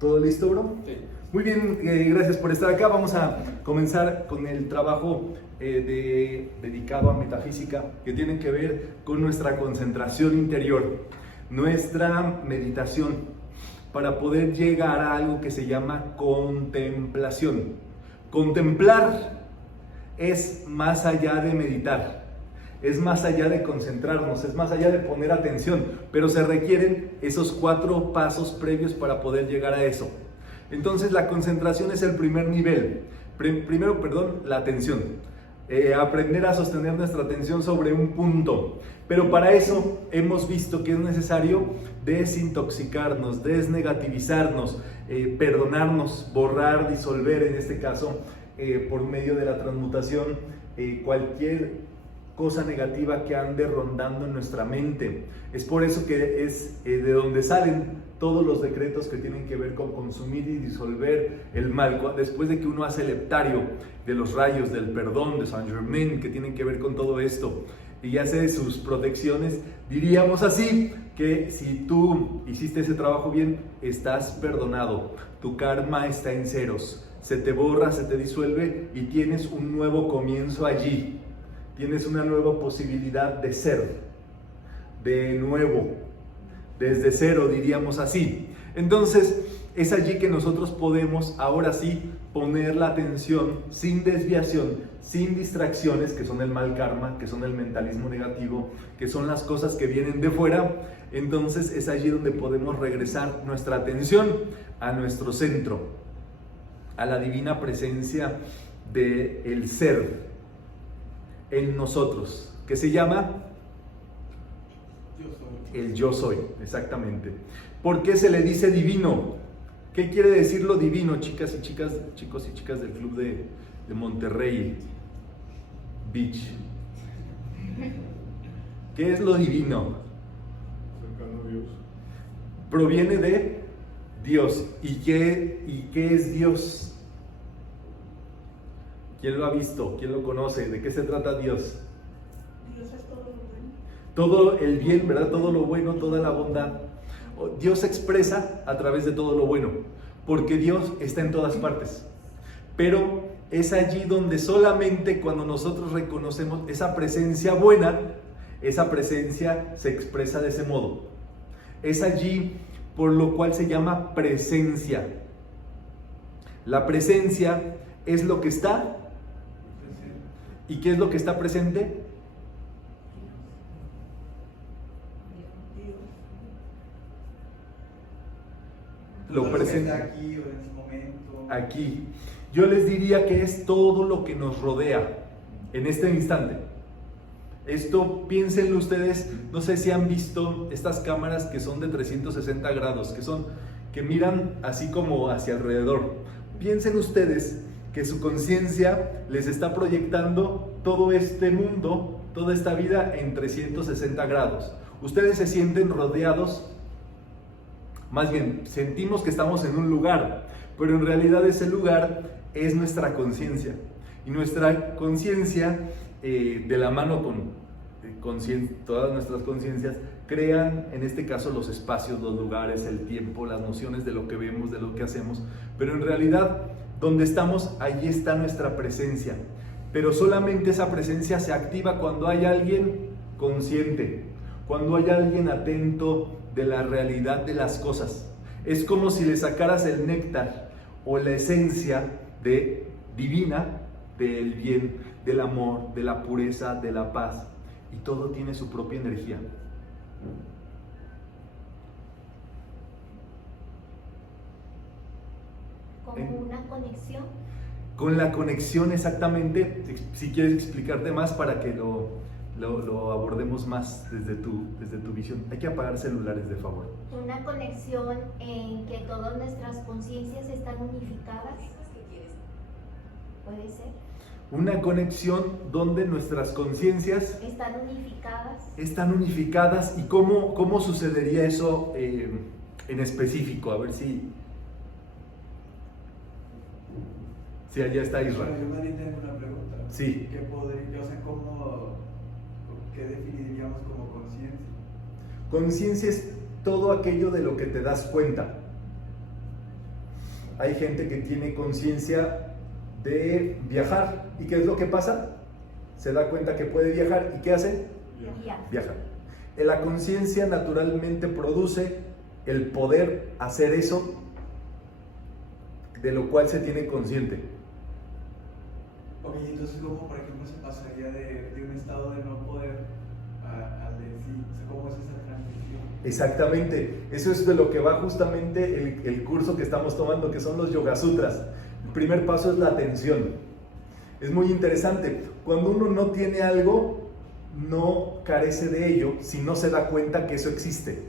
¿Todo listo, bro? Sí. Muy bien, gracias por estar acá. Vamos a comenzar con el trabajo dedicado a metafísica, que tiene que ver con nuestra concentración interior, nuestra meditación, para poder llegar a algo que se llama contemplación. Contemplar es más allá de meditar, es más allá de concentrarnos, es más allá de poner atención, pero se requieren esos 4 pasos previos para poder llegar a eso. Entonces la concentración es el primer nivel. Primero, la atención. Aprender a sostener nuestra atención sobre un punto. Pero para eso hemos visto que es necesario desintoxicarnos, desnegativizarnos, perdonarnos, borrar, disolver, en este caso, por medio de la transmutación, cualquier cosa negativa que ande rondando en nuestra mente. Es por eso que es de donde salen todos los decretos que tienen que ver con consumir y disolver el mal. Después de que uno hace el heptario de los rayos, del perdón, de Saint Germain, que tienen que ver con todo esto, y hace sus protecciones, diríamos así, que si tú hiciste ese trabajo bien, estás perdonado, tu karma está en ceros, se te borra, se te disuelve y tienes un nuevo comienzo allí. Tienes una nueva posibilidad de ser, de nuevo, desde cero, diríamos así. Entonces, es allí que nosotros podemos, ahora sí, poner la atención sin desviación, sin distracciones, que son el mal karma, que son el mentalismo negativo, que son las cosas que vienen de fuera. Entonces, es allí donde podemos regresar nuestra atención a nuestro centro, a la divina presencia del ser en nosotros, que se llama el yo soy, exactamente. ¿Por qué se le dice divino? ¿Qué quiere decir lo divino, chicos y chicas del club de Monterrey Beach? ¿Qué es lo divino? Cercano a Dios. Proviene de Dios. ¿Y qué es Dios? ¿Quién lo ha visto? ¿Quién lo conoce? ¿De qué se trata Dios? Dios es todo lo bueno. Todo el bien, ¿verdad? Todo lo bueno, toda la bondad. Dios se expresa a través de todo lo bueno, porque Dios está en todas partes. Pero es allí donde solamente cuando nosotros reconocemos esa presencia buena, esa presencia se expresa de ese modo. Es allí por lo cual se llama presencia. La presencia es lo que está. ¿Y qué es lo que está presente? Lo presente aquí o en ese momento. Aquí. Yo les diría que es todo lo que nos rodea en este instante. Esto, piénsenlo ustedes, no sé si han visto estas cámaras que son de 360 grados, que miran así como hacia alrededor. Piensen ustedes que su conciencia les está proyectando todo este mundo, toda esta vida en 360 grados. Ustedes se sienten rodeados, más bien sentimos que estamos en un lugar, pero en realidad ese lugar es nuestra conciencia. Y nuestra conciencia, de la mano con todas nuestras conciencias, crean en este caso los espacios, los lugares, el tiempo, las nociones de lo que vemos, de lo que hacemos, pero en realidad donde estamos, allí está nuestra presencia. Pero solamente esa presencia se activa cuando hay alguien consciente, cuando hay alguien atento de la realidad de las cosas. Es como si le sacaras el néctar o la esencia divina del bien, del amor, de la pureza, de la paz, y todo tiene su propia energía. Como una conexión. Con la conexión, exactamente. Si quieres explicarte más para que lo abordemos más desde tu visión. Hay que apagar celulares, de favor. Una conexión en que todas nuestras conciencias están unificadas. ¿Puede ser? Una conexión donde nuestras conciencias están unificadas. ¿Y cómo sucedería eso en específico? A ver si allá está Israel. Yo María tengo una pregunta. Sí. ¿Qué definiríamos como conciencia? Conciencia es todo aquello de lo que te das cuenta. hay gente que tiene conciencia de viajar. ¿Y qué es lo que pasa? Se da cuenta que puede viajar. ¿Y qué hace? Viaja. La conciencia naturalmente produce el poder hacer eso de lo cual se tiene consciente. Ok, entonces, ¿cómo, por ejemplo, se pasaría de un estado de no poder al de sí? O sea, ¿cómo es esa transición? Exactamente, eso es de lo que va justamente el curso que estamos tomando, que son los Yoga Sutras. El primer paso es la atención. Es muy interesante. Cuando uno no tiene algo, no carece de ello si no se da cuenta que eso existe.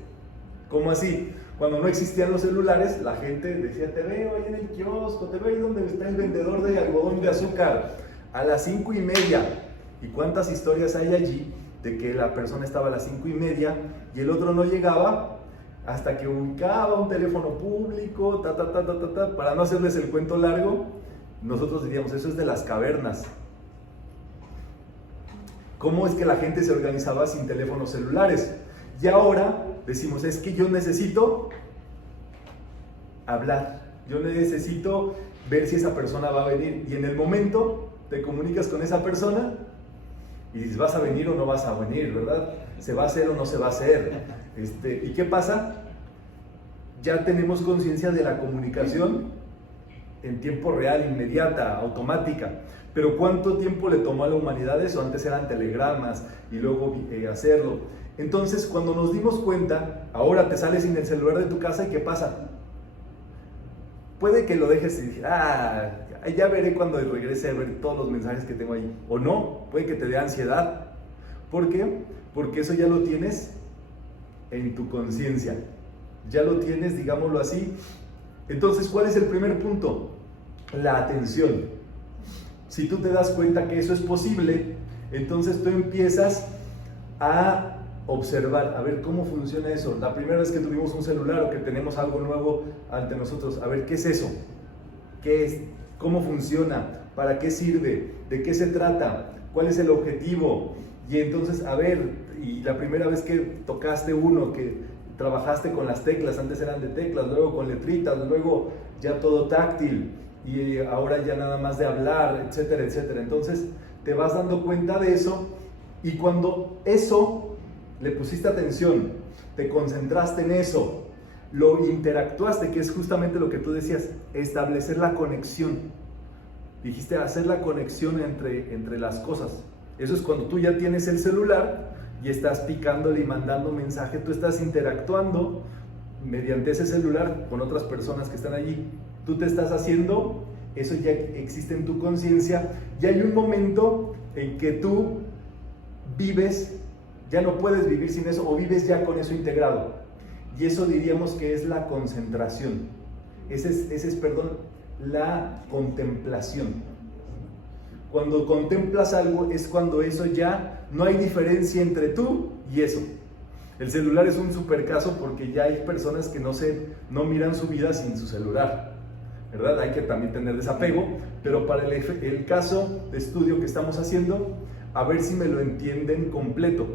¿Cómo así? Cuando no existían los celulares, la gente decía, te veo ahí en el kiosco, te veo ahí donde está el vendedor de algodón de azúcar, a las 5:30. ¿Y cuántas historias hay allí de que la persona estaba a las 5:30 y el otro no llegaba hasta que ubicaba un teléfono público, para no hacerles el cuento largo? Nosotros diríamos, eso es de las cavernas. ¿Cómo es que la gente se organizaba sin teléfonos celulares? Y ahora decimos, es que yo necesito hablar, yo necesito ver si esa persona va a venir. Y en el momento te comunicas con esa persona y dices, ¿vas a venir o no vas a venir, verdad? ¿Se va a hacer o no se va a hacer? ¿Y qué pasa? Ya tenemos conciencia de la comunicación en tiempo real, inmediata, automática. Pero ¿cuánto tiempo le tomó a la humanidad eso? Antes eran telegramas y luego hacerlo. Entonces, cuando nos dimos cuenta, ahora te sales sin el celular de tu casa y ¿qué pasa? Puede que lo dejes y digas, ya veré cuando regrese a ver todos los mensajes que tengo ahí. O no, puede que te dé ansiedad. ¿Por qué? Porque eso ya lo tienes en tu conciencia. Ya lo tienes, digámoslo así. Entonces, ¿cuál es el primer punto? La atención. Si tú te das cuenta que eso es posible, entonces tú empiezas a observar, a ver cómo funciona eso. La primera vez que tuvimos un celular o que tenemos algo nuevo ante nosotros, a ver, ¿qué es eso? ¿Qué es? ¿Cómo funciona? ¿Para qué sirve? ¿De qué se trata? ¿Cuál es el objetivo? Y entonces, a ver, y la primera vez que tocaste uno, que trabajaste con las teclas, antes eran de teclas, luego con letritas, luego ya todo táctil, y ahora ya nada más de hablar, etcétera, etcétera. Entonces, te vas dando cuenta de eso, y cuando eso le pusiste atención, te concentraste en eso, lo interactuaste, que es justamente lo que tú decías, establecer la conexión. Dijiste hacer la conexión entre las cosas. Eso es cuando tú ya tienes el celular y estás picándole y mandando mensaje, tú estás interactuando mediante ese celular con otras personas que están allí. Tú te estás haciendo, eso ya existe en tu conciencia, y hay un momento en que tú vives, ya no puedes vivir sin eso, o vives ya con eso integrado. Y eso diríamos que es la concentración. Ese es, la contemplación. Cuando contemplas algo es cuando eso ya no hay diferencia entre tú y eso. El celular es un super caso porque ya hay personas que no miran su vida sin su celular, ¿verdad? Hay que también tener desapego, pero para el caso de estudio que estamos haciendo, a ver si me lo entienden completo.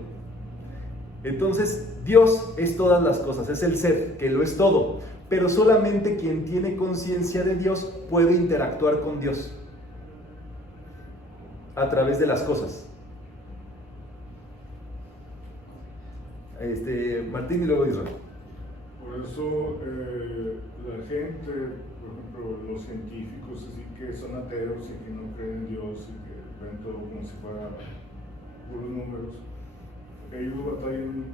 Entonces, Dios es todas las cosas, es el ser, que lo es todo, pero solamente quien tiene conciencia de Dios puede interactuar con Dios a través de las cosas. Martín y luego Israel. Por eso la gente, por ejemplo, los científicos, así que son ateos y que no creen en Dios y que ven todo como si fuera puros números, ellos batallan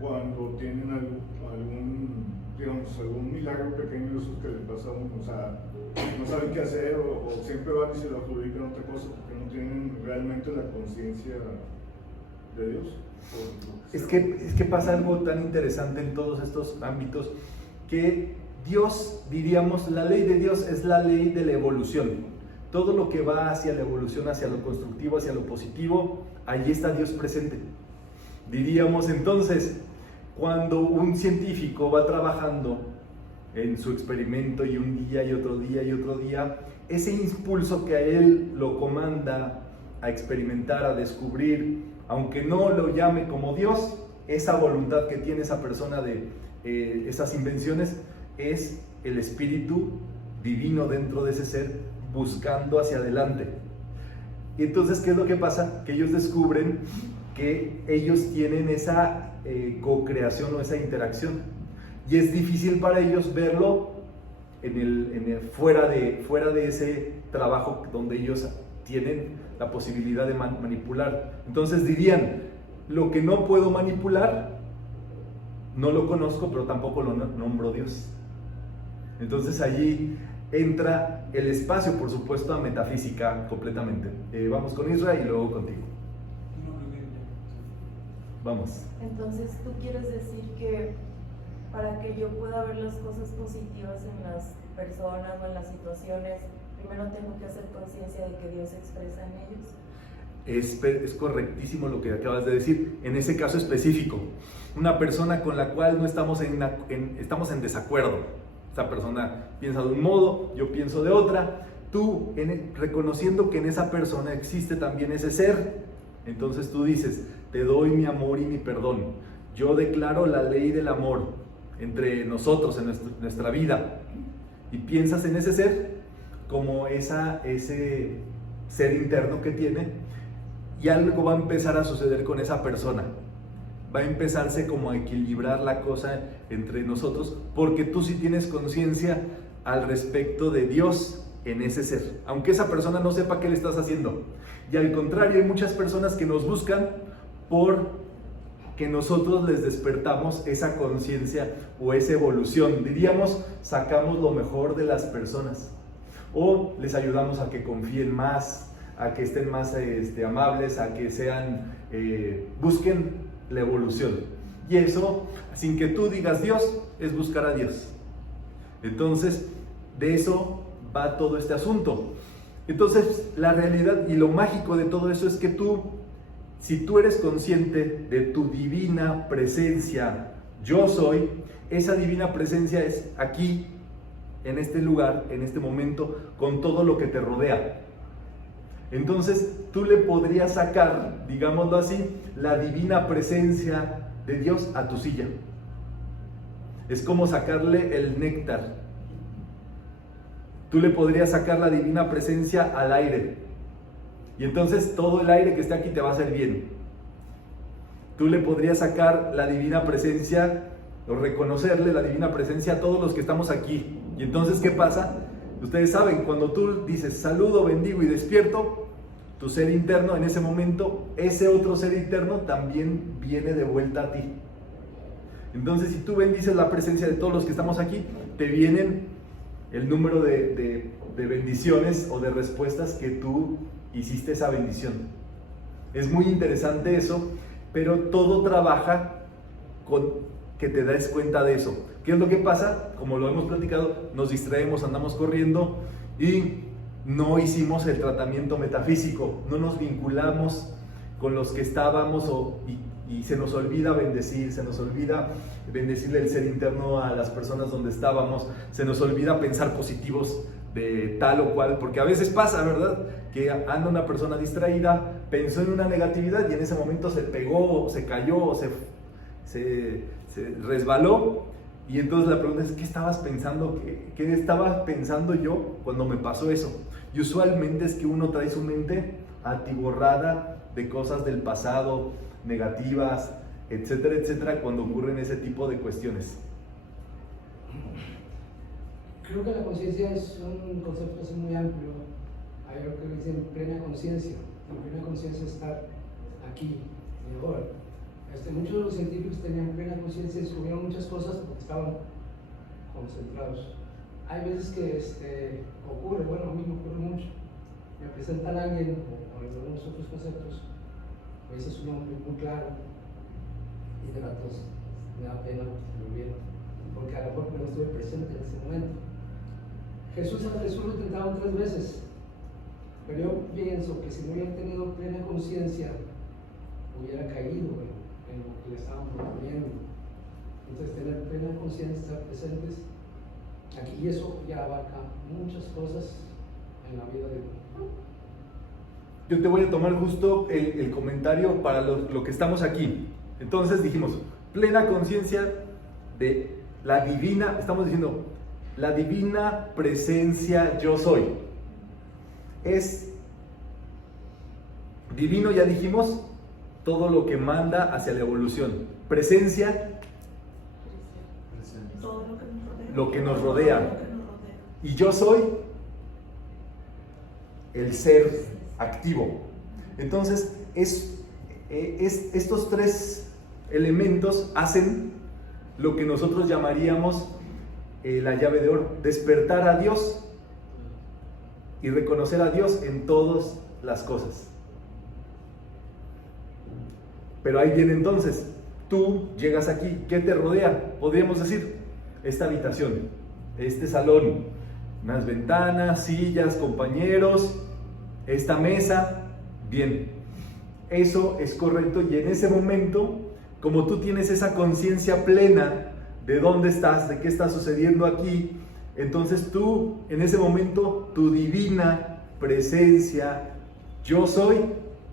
cuando tienen algún milagro pequeño de esos que les pasa a uno, o sea, no saben qué hacer o siempre van y se lo adjudican a otra cosa porque no tienen realmente la conciencia de Dios. Es que pasa algo tan interesante en todos estos ámbitos, que Dios, diríamos, la ley de Dios es la ley de la evolución. Todo lo que va hacia la evolución, hacia lo constructivo, hacia lo positivo, allí está Dios presente. Diríamos entonces, cuando un científico va trabajando en su experimento y un día y otro día y otro día, ese impulso que a él lo comanda a experimentar, a descubrir, aunque no lo llame como Dios, esa voluntad que tiene esa persona de esas invenciones es el espíritu divino dentro de ese ser buscando hacia adelante. Y entonces, ¿qué es lo que pasa? Que ellos descubren que ellos tienen esa co-creación o esa interacción. Y es difícil para ellos verlo fuera de ese trabajo donde ellos tienen la posibilidad de manipular. Entonces dirían, lo que no puedo manipular, no lo conozco, pero tampoco lo nombro Dios. Entonces allí entra el espacio, por supuesto, a metafísica completamente. Vamos con Israel y luego contigo. Vamos. Entonces, ¿tú quieres decir que para que yo pueda ver las cosas positivas en las personas o en las situaciones, primero tengo que hacer conciencia de que Dios se expresa en ellos? Es correctísimo lo que acabas de decir. En ese caso específico, una persona con la cual no estamos estamos en desacuerdo. Esa persona piensa de un modo, yo pienso de otra. Tú, reconociendo que en esa persona existe también ese ser, entonces tú dices, te doy mi amor y mi perdón. Yo declaro la ley del amor entre nosotros, en nuestra vida. Y piensas en ese ser como ese ser interno que tiene, y algo va a empezar a suceder con esa persona. Va a empezarse como a equilibrar la cosa entre nosotros, porque tú sí tienes conciencia al respecto de Dios en ese ser, aunque esa persona no sepa qué le estás haciendo. Y al contrario, hay muchas personas que nos buscan por que nosotros les despertamos esa conciencia o esa evolución. Diríamos, sacamos lo mejor de las personas, o les ayudamos a que confíen más, a que estén más amables, a que busquen la evolución. Y eso, sin que tú digas Dios, es buscar a Dios. Entonces, de eso va todo este asunto. Entonces, la realidad y lo mágico de todo eso es que si tú eres consciente de tu divina presencia, yo soy, esa divina presencia es aquí, en este lugar, en este momento, con todo lo que te rodea. Entonces, tú le podrías sacar, digámoslo así, la divina presencia de Dios a tu silla. Es como sacarle el néctar. Tú le podrías sacar la divina presencia al aire. Y entonces todo el aire que esté aquí te va a hacer bien. Tú le podrías sacar la divina presencia, o reconocerle la divina presencia a todos los que estamos aquí. Y entonces, ¿qué pasa? Ustedes saben, cuando tú dices saludo, bendigo y despierto, tu ser interno en ese momento, ese otro ser interno también viene de vuelta a ti. Entonces, si tú bendices la presencia de todos los que estamos aquí, te vienen el número de bendiciones o de respuestas que tú hiciste esa bendición. Es muy interesante eso, pero todo trabaja con que te des cuenta de eso. ¿Qué es lo que pasa? Como lo hemos platicado, nos distraemos, andamos corriendo y no hicimos el tratamiento metafísico, no nos vinculamos con los que estábamos y se nos olvida bendecir, se nos olvida bendecirle el ser interno a las personas donde estábamos, se nos olvida pensar positivos de tal o cual, porque a veces pasa, ¿verdad? Que anda una persona distraída, pensó en una negatividad y en ese momento se pegó, se cayó, se resbaló. Y entonces la pregunta es, ¿qué estabas pensando? ¿Qué estaba pensando yo cuando me pasó eso? Y usualmente es que uno trae su mente atiborrada de cosas del pasado, negativas, etcétera, etcétera, cuando ocurren ese tipo de cuestiones. Creo que la conciencia es un concepto así muy amplio. Hay algo que dicen plena conciencia. La plena conciencia es estar aquí y ahora. Muchos de los científicos tenían plena conciencia y descubrieron muchas cosas porque estaban concentrados. Hay veces que ocurre, bueno, a mí me ocurre mucho. Me presentan a alguien o algunos otros conceptos, a veces un nombre muy claro y de ratos me da pena que me olvide, porque a lo mejor no estuve presente en ese momento. Jesús lo intentaron 3 veces, pero yo pienso que si no hubiera tenido plena conciencia, hubiera caído en lo que le estaban proponiendo. Entonces, tener plena conciencia, estar presentes aquí, y eso ya abarca muchas cosas en la vida de uno. Yo te voy a tomar justo el comentario para lo que estamos aquí. Entonces dijimos, plena conciencia de la divina, estamos diciendo, la divina presencia yo soy. Es divino, ya dijimos, todo lo que manda hacia la evolución. Presencia, Todo lo que nos rodea. Y yo soy el ser activo. Entonces, estos tres elementos hacen lo que nosotros llamaríamos la llave de oro: despertar a Dios y reconocer a Dios en todas las cosas. Pero ahí viene entonces, tú llegas aquí, ¿qué te rodea? Podríamos decir, esta habitación, este salón, unas ventanas, sillas, compañeros, esta mesa, bien, eso es correcto. Y en ese momento, como tú tienes esa conciencia plena de dónde estás, de qué está sucediendo aquí, entonces tú, en ese momento, tu divina presencia, yo soy,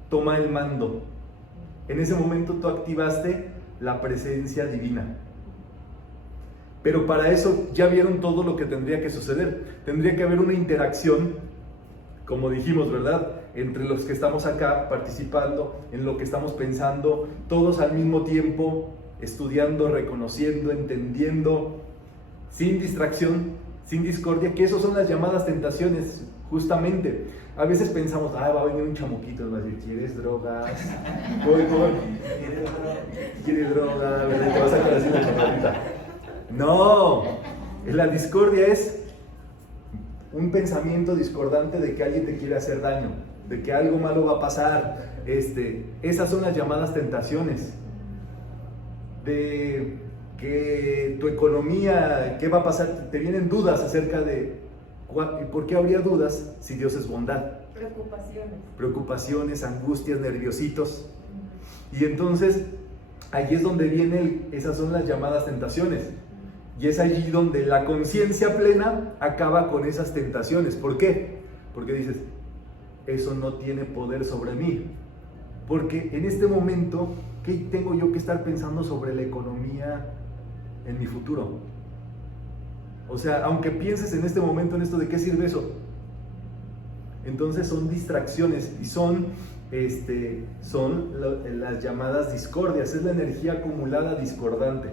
toma el mando. En ese momento tú activaste la presencia divina. Pero para eso ya vieron todo lo que tendría que suceder. Tendría que haber una interacción, como dijimos, ¿verdad?, entre los que estamos acá participando, en lo que estamos pensando, todos al mismo tiempo, estudiando, reconociendo, entendiendo, sin distracción, sin discordia, que esas son las llamadas tentaciones, justamente. A veces pensamos, va a venir un chamuquito, va a decir, ¿quieres drogas? ¿Quieres droga? ¿Verdad? Te vas a quedar así la chamarrita. No, la discordia es un pensamiento discordante de que alguien te quiere hacer daño, de que algo malo va a pasar. Esas son las llamadas tentaciones. De que tu economía, ¿qué va a pasar? Te vienen dudas acerca de ¿por qué habría dudas si Dios es bondad? Preocupaciones, angustias, nerviositos. Y entonces, allí es donde esas son las llamadas tentaciones. Y es allí donde la conciencia plena acaba con esas tentaciones. ¿Por qué? Porque dices, eso no tiene poder sobre mí. Porque en este momento, ¿qué tengo yo que estar pensando sobre la economía en mi futuro? O sea, aunque pienses en este momento en esto, ¿de qué sirve eso? Entonces son distracciones y son las llamadas discordias, es la energía acumulada discordante.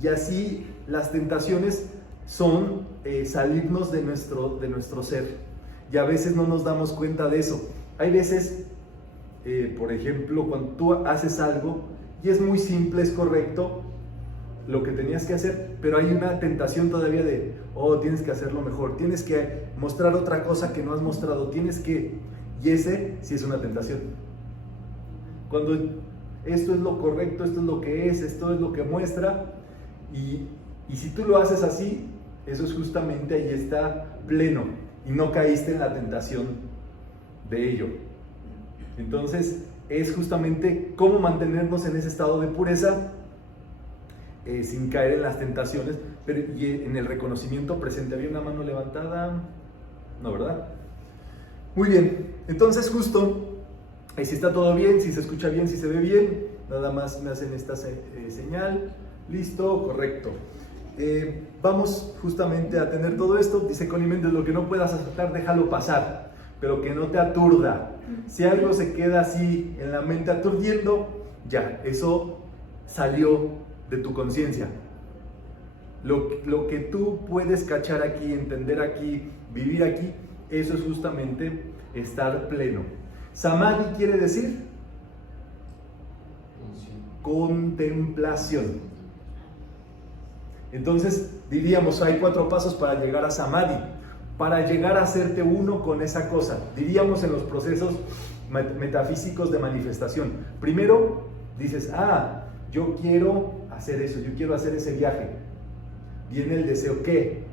Y así las tentaciones son salirnos de nuestro ser. Y a veces no nos damos cuenta de eso. Hay veces, por ejemplo, cuando tú haces algo y es muy simple, es correcto lo que tenías que hacer, pero hay una tentación todavía de, tienes que hacerlo mejor, tienes que mostrar otra cosa que no has mostrado, y ese sí es una tentación. Cuando esto es lo correcto, esto es lo que es, esto es lo que muestra, y si tú lo haces así, eso es justamente, ahí está pleno, y no caíste en la tentación de ello. Entonces, es justamente cómo mantenernos en ese estado de pureza, sin caer en las tentaciones, pero y en el reconocimiento presente. ¿Había una mano levantada? No, ¿verdad? Muy bien, entonces justo, si está todo bien, si se escucha bien, si se ve bien, nada más me hacen esta señal. Listo, correcto. Vamos justamente a tener todo esto. Dice Connie Méndez, lo que no puedas aceptar, déjalo pasar, pero que no te aturda. Si algo se queda así en la mente aturdiendo, ya, eso salió de tu conciencia. Lo que tú puedes cachar aquí, entender aquí, vivir aquí, eso es justamente estar pleno. Samadhi quiere decir contemplación. Entonces diríamos, hay 4 pasos para llegar a Samadhi, para llegar a hacerte uno con esa cosa. Diríamos en los procesos metafísicos de manifestación. Primero dices, yo quiero hacer eso, yo quiero hacer ese viaje. Viene el deseo, ¿qué?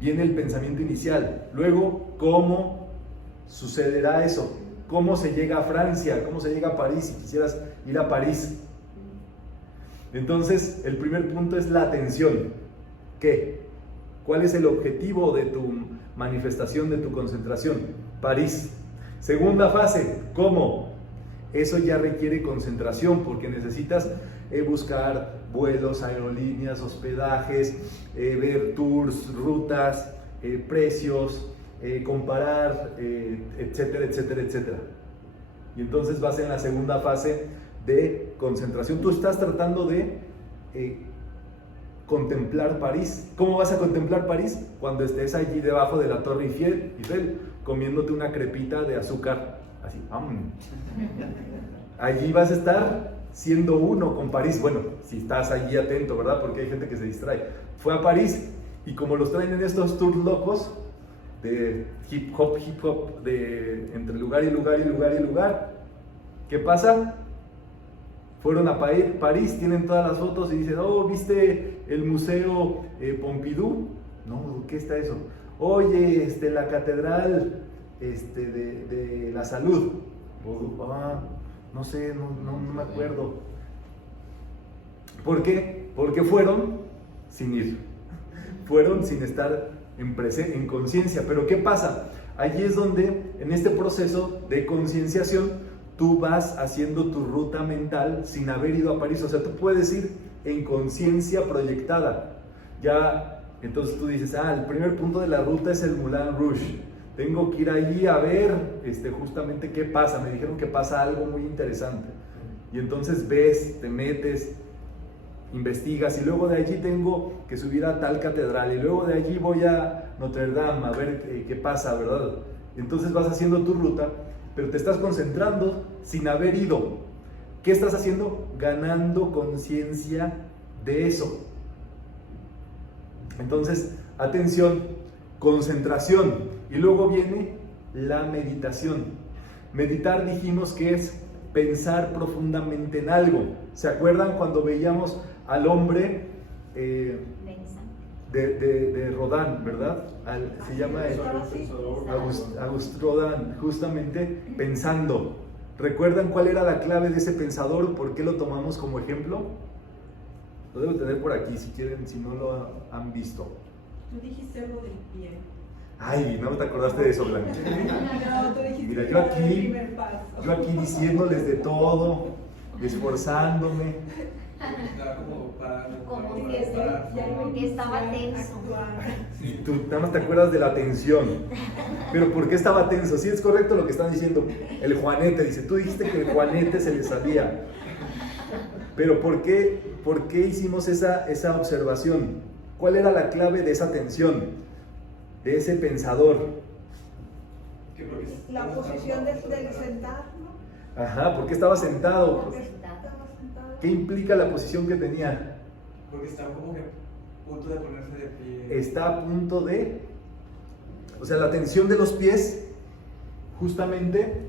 Viene el pensamiento inicial. Luego, ¿cómo sucederá eso? ¿Cómo se llega a Francia? ¿Cómo se llega a París si quisieras ir a París? Entonces, el primer punto es la atención. ¿Qué? ¿Cuál es el objetivo de tu manifestación, de tu concentración? París. Segunda fase, ¿cómo? Eso ya requiere concentración porque necesitas buscar vuelos, aerolíneas, hospedajes, ver tours, rutas, precios, comparar, etcétera, etcétera, etcétera. Y entonces vas en la segunda fase de concentración. Tú estás tratando de contemplar París. ¿Cómo vas a contemplar París? Cuando estés allí debajo de la Torre Eiffel, comiéndote una crepita de azúcar, así, allí vas a estar siendo uno con París. Bueno, si estás allí atento, ¿verdad? Porque hay gente que se distrae. Fue a París y como los traen en estos tours locos de hip hop, de entre lugar y lugar y lugar y lugar, ¿qué pasa? Fueron a París, tienen todas las fotos y dicen, oh, ¿viste el museo Pompidou? No, ¿qué está eso? Oye, la catedral de la salud. No sé, no me acuerdo. ¿Por qué? Porque fueron sin ir. Fueron sin estar en conciencia. Pero ¿qué pasa? Allí es donde, en este proceso de concienciación, tú vas haciendo tu ruta mental sin haber ido a París. O sea, tú puedes ir en conciencia proyectada. Ya, entonces tú dices, el primer punto de la ruta es el Moulin Rouge. Tengo que ir allí a ver justamente qué pasa. Me dijeron que pasa algo muy interesante. Y entonces ves, te metes, investigas, y luego de allí tengo que subir a tal catedral, y luego de allí voy a Notre Dame a ver qué pasa, ¿verdad? Entonces vas haciendo tu ruta, pero te estás concentrando sin haber ido. ¿Qué estás haciendo? Ganando conciencia de eso. Entonces, atención, concentración, y luego viene la meditación. Meditar dijimos que es pensar profundamente en algo. ¿Se acuerdan cuando veíamos al hombre de Rodin, verdad? Se llama Auguste Rodin, justamente pensando. ¿Recuerdan cuál era la clave de ese pensador? ¿Por qué lo tomamos como ejemplo? Lo debo tener por aquí, si quieren, si no lo han visto. Tú dijiste algo del pie. Ay, no te acordaste de eso, Blanca. No, tú dijiste Mira, que yo era el aquí primer paso. diciéndoles de todo, esforzándome. Estaba Como que estaba tenso. Y tú nada más te acuerdas de la tensión. Pero ¿por qué estaba tenso? Sí, es correcto lo que están diciendo. El juanete, dice, tú dijiste que el juanete se le salía. Pero ¿por qué hicimos esa observación? ¿Cuál era la clave de esa tensión? De ese pensador. La posición del sentar, ¿no? Ajá, ¿por qué estaba sentado? Porque estaba sentado. ¿Qué implica la posición que tenía? Porque está como que a punto de ponerse de pie. Está a punto de... O sea, la tensión de los pies, justamente,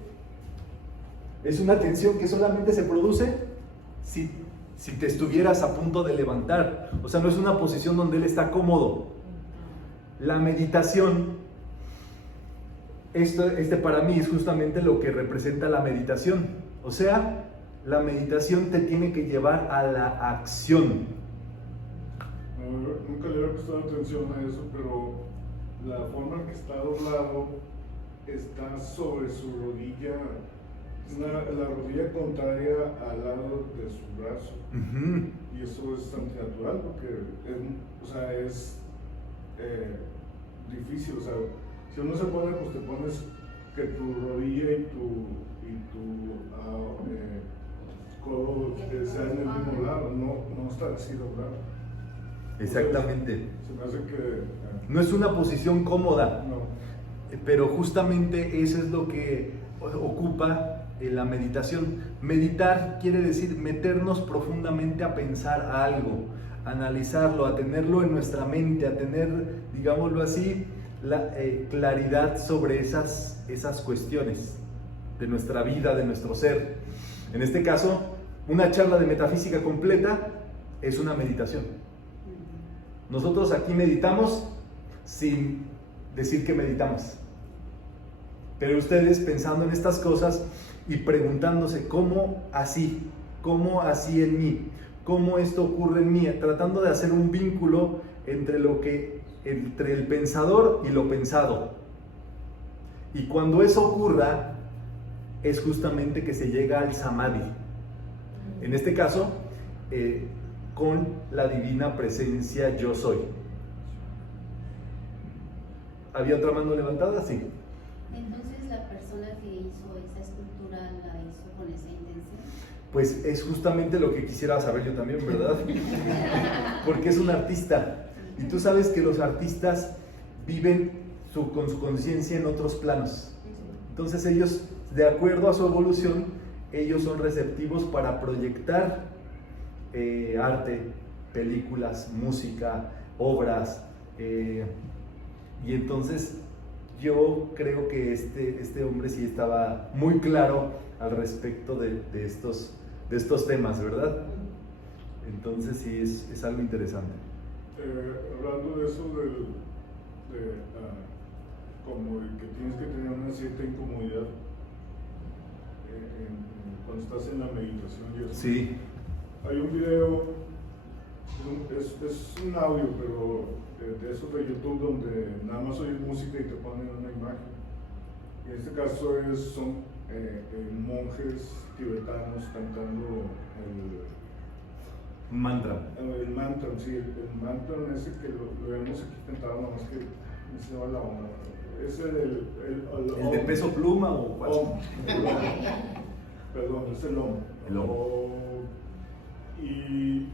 es una tensión que solamente se produce si te estuvieras a punto de levantar. O sea, no es una posición donde él está cómodo. La meditación, para mí es justamente lo que representa la meditación. O sea, la meditación te tiene que llevar a la acción. Nunca le había prestado atención a eso, pero la forma en que está doblado está sobre su rodilla, la rodilla contraria al lado de su brazo. Uh-huh. Y eso es antinatural porque es difícil. O sea, si uno se pone, pues te pones que tu rodilla y tu codo sean en el mismo lado, no estar así doblado. Exactamente. Se me hace que... No es una posición cómoda, No. pero justamente eso es lo que ocupa la meditación. Meditar quiere decir meternos profundamente a pensar algo, a analizarlo, a tenerlo en nuestra mente, a tener, digámoslo así, la claridad sobre esas cuestiones de nuestra vida, de nuestro ser. En este caso, una charla de metafísica completa es una meditación. Nosotros aquí meditamos sin decir que meditamos. Pero ustedes pensando en estas cosas y preguntándose ¿cómo así en mí? ¿Cómo esto ocurre en mí? Tratando de hacer un vínculo entre el pensador y lo pensado. Y cuando eso ocurra, es justamente que se llega al samadhi. En este caso, con la divina presencia yo soy. ¿Había otra mano levantada? Sí. Entonces, la persona que hizo esa escultura la hizo con esa intención. Pues es justamente lo que quisiera saber yo también, ¿verdad? Porque es un artista. Y tú sabes que los artistas viven con su conciencia en otros planos. Entonces ellos, de acuerdo a su evolución, ellos son receptivos para proyectar arte, películas, música, obras. Y entonces yo creo que este hombre sí estaba muy claro al respecto de estos temas, ¿verdad? Entonces sí es algo interesante. Hablando de eso, como de que tienes que tener una cierta incomodidad cuando estás en la meditación y eso. Sí. Hay un video, es un audio, pero de eso de YouTube, donde nada más oyes música y te ponen una imagen. En este caso son monjes tibetanos cantando Un mantra. el mantra, sí, el mantra ese que lo vemos aquí cantado, nada más que me se va la onda. Ese ¿El de Peso Pluma o cuál? Perdón, es el Om. El Om. Y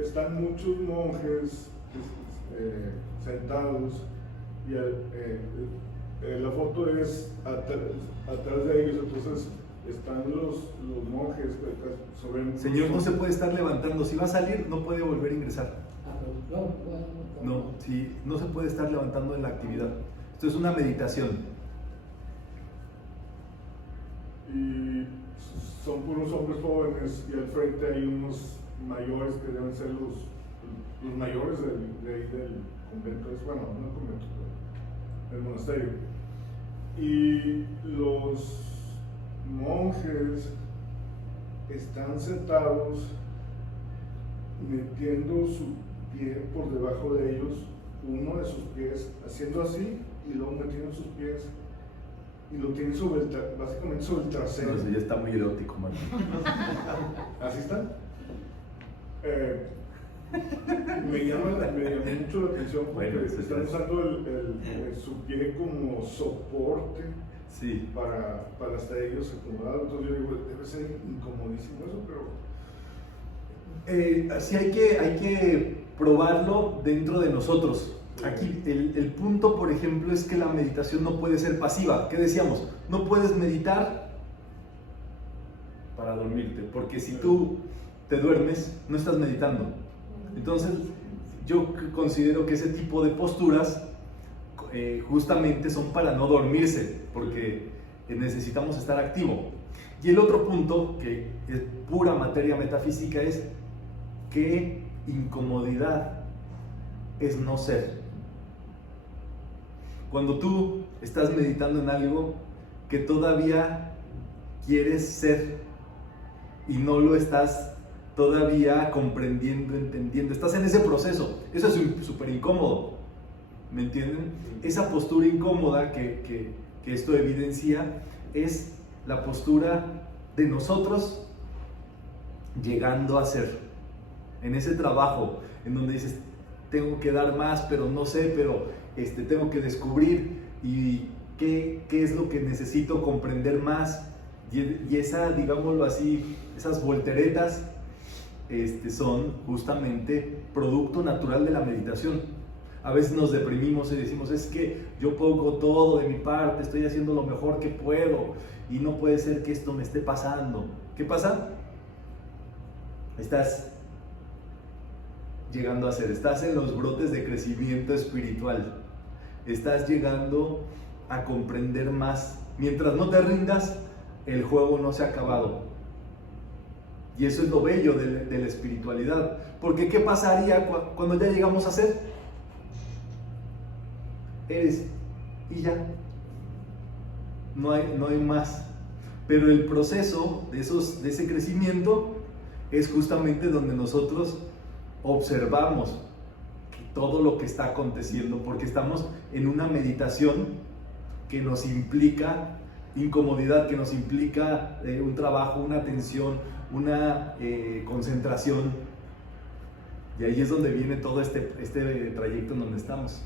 están muchos monjes sentados y la foto es atrás de ellos, entonces están los monjes sobre... Señor, no se puede estar levantando. Si va a salir, no puede volver a ingresar. No, sí, no se puede estar levantando en la actividad. Esto es una meditación. Y son puros hombres jóvenes y al frente hay unos mayores que deben ser los mayores del convento, bueno, no el convento, del monasterio. Y los monjes están sentados metiendo su pie por debajo de ellos, uno de sus pies, haciendo así y luego metiendo sus pies y lo tienen básicamente sobre el trasero. Eso ya está muy erótico, Martín. ¿Así están? Me llama mucho la atención porque Bueno, están usando su pie como soporte. Sí. Para hasta ellos acomodados. Entonces yo digo, debe ser incomodísimo eso, pero... Sí, hay que probarlo dentro de nosotros. Aquí el punto, por ejemplo, es que la meditación no puede ser pasiva. ¿Qué decíamos? No puedes meditar para dormirte, porque si tú te duermes, no estás meditando. Entonces, yo considero que ese tipo de posturas justamente son para no dormirse, porque necesitamos estar activo. Y el otro punto, que es pura materia metafísica, es que incomodidad es no ser. Cuando tú estás meditando en algo que todavía quieres ser y no lo estás todavía comprendiendo, entendiendo, estás en ese proceso, eso es súper incómodo. ¿Me entienden? Esa postura incómoda que esto evidencia es la postura de nosotros llegando a ser. En ese trabajo en donde dices, tengo que dar más, pero no sé, pero tengo que descubrir y qué es lo que necesito comprender más. Y esa, digámoslo así, esas volteretas son justamente producto natural de la meditación. A veces nos deprimimos y decimos, es que yo pongo todo de mi parte, estoy haciendo lo mejor que puedo y no puede ser que esto me esté pasando. ¿Qué pasa? Estás llegando a ser, estás en los brotes de crecimiento espiritual, estás llegando a comprender más. Mientras no te rindas, el juego no se ha acabado. Y eso es lo bello de la espiritualidad. Porque ¿qué pasaría cuando ya llegamos a ser? Eres y ya. No hay más. Pero el proceso de ese crecimiento es justamente donde nosotros observamos todo lo que está aconteciendo, porque estamos en una meditación que nos implica incomodidad que nos implica un trabajo, una atención, una concentración. Y ahí es donde viene todo este trayecto en donde estamos.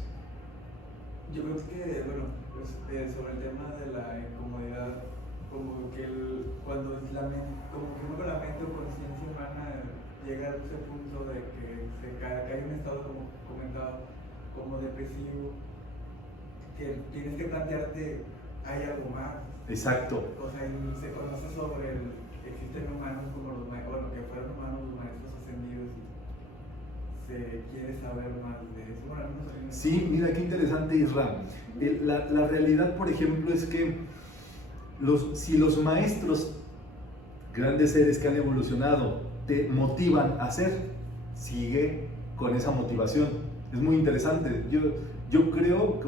Yo creo que, bueno, pues, sobre el tema de la incomodidad, como que cuando como que uno con la mente o conciencia humana llega a ese punto de que se cae en un estado, como comentaba, como depresivo, que tienes que plantearte, hay algo más. Exacto. O sea, y se conoce sobre existen humanos como los maestros, bueno, que fueron humanos los maestros ascendidos, y se quiere saber más de eso. Bueno, no sé. Sí, mira qué interesante, Isra. La realidad, por ejemplo, es que si los maestros, grandes seres que han evolucionado, te motivan a hacer, sigue con esa motivación. Es muy interesante. Yo creo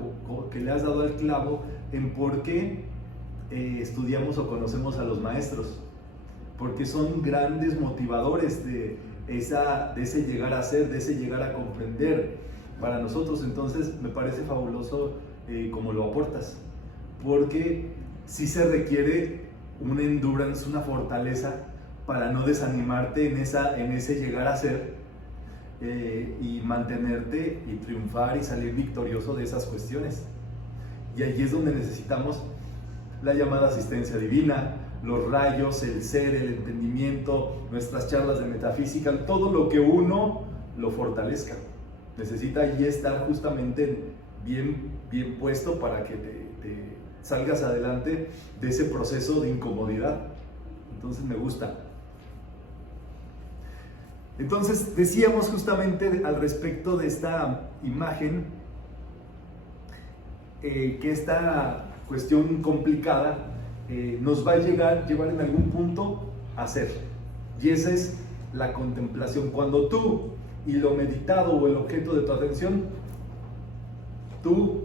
que le has dado al clavo en por qué estudiamos o conocemos a los maestros, porque son grandes motivadores de ese llegar a ser, de ese llegar a comprender para nosotros. Entonces me parece fabuloso como lo aportas, porque sí se requiere una endurance, una fortaleza para no desanimarte en ese llegar a ser y mantenerte y triunfar y salir victorioso de esas cuestiones. Y ahí es donde necesitamos la llamada asistencia divina, los rayos, el ser, el entendimiento, nuestras charlas de metafísica, todo lo que uno lo fortalezca. Necesita allí estar justamente bien puesto para que te salgas adelante de ese proceso de incomodidad. Entonces me gusta. Entonces decíamos justamente al respecto de esta imagen que esta cuestión complicada nos va a llevar en algún punto a ser. Y esa es la contemplación. Cuando tú y lo meditado o el objeto de tu atención, tú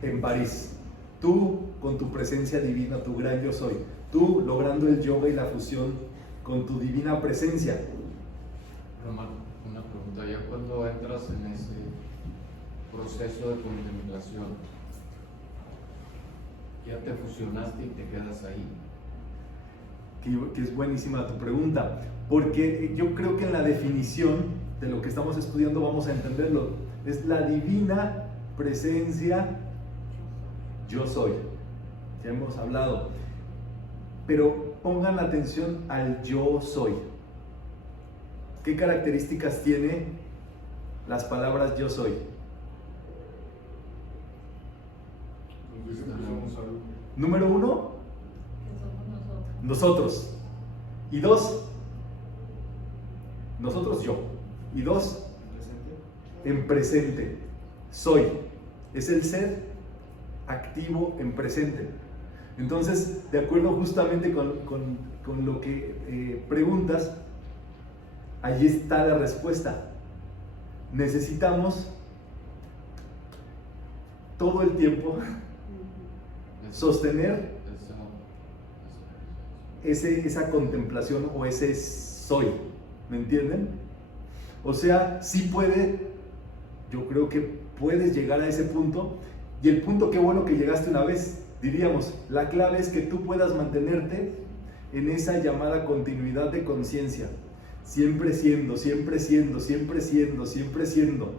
en París, tú con tu presencia divina, tu gran yo soy, tú logrando el yoga y la fusión con tu divina presencia. Román, una pregunta, ya cuando entras en ese proceso de contemplación, ya te fusionaste y te quedas ahí. Que es buenísima tu pregunta, porque yo creo que en la definición de lo que estamos estudiando vamos a entenderlo. Es la divina presencia yo soy. Ya hemos hablado. Pero pongan atención al yo soy. ¿Qué características tiene las palabras yo soy? Nos dicen que somos algo. Número 1, Que somos nosotros. nosotros. Y 2, nosotros yo. Y 2, en presente. Soy. Es el ser activo en presente. Entonces, de acuerdo justamente con lo que preguntas, allí está la respuesta. Necesitamos todo el tiempo sostener esa contemplación o ese soy. ¿Me entienden? O sea, sí puede, yo creo que puedes llegar a ese punto, y el punto, qué bueno que llegaste una vez, diríamos, la clave es que tú puedas mantenerte en esa llamada continuidad de conciencia, siempre siendo, siempre siendo, siempre siendo, siempre siendo,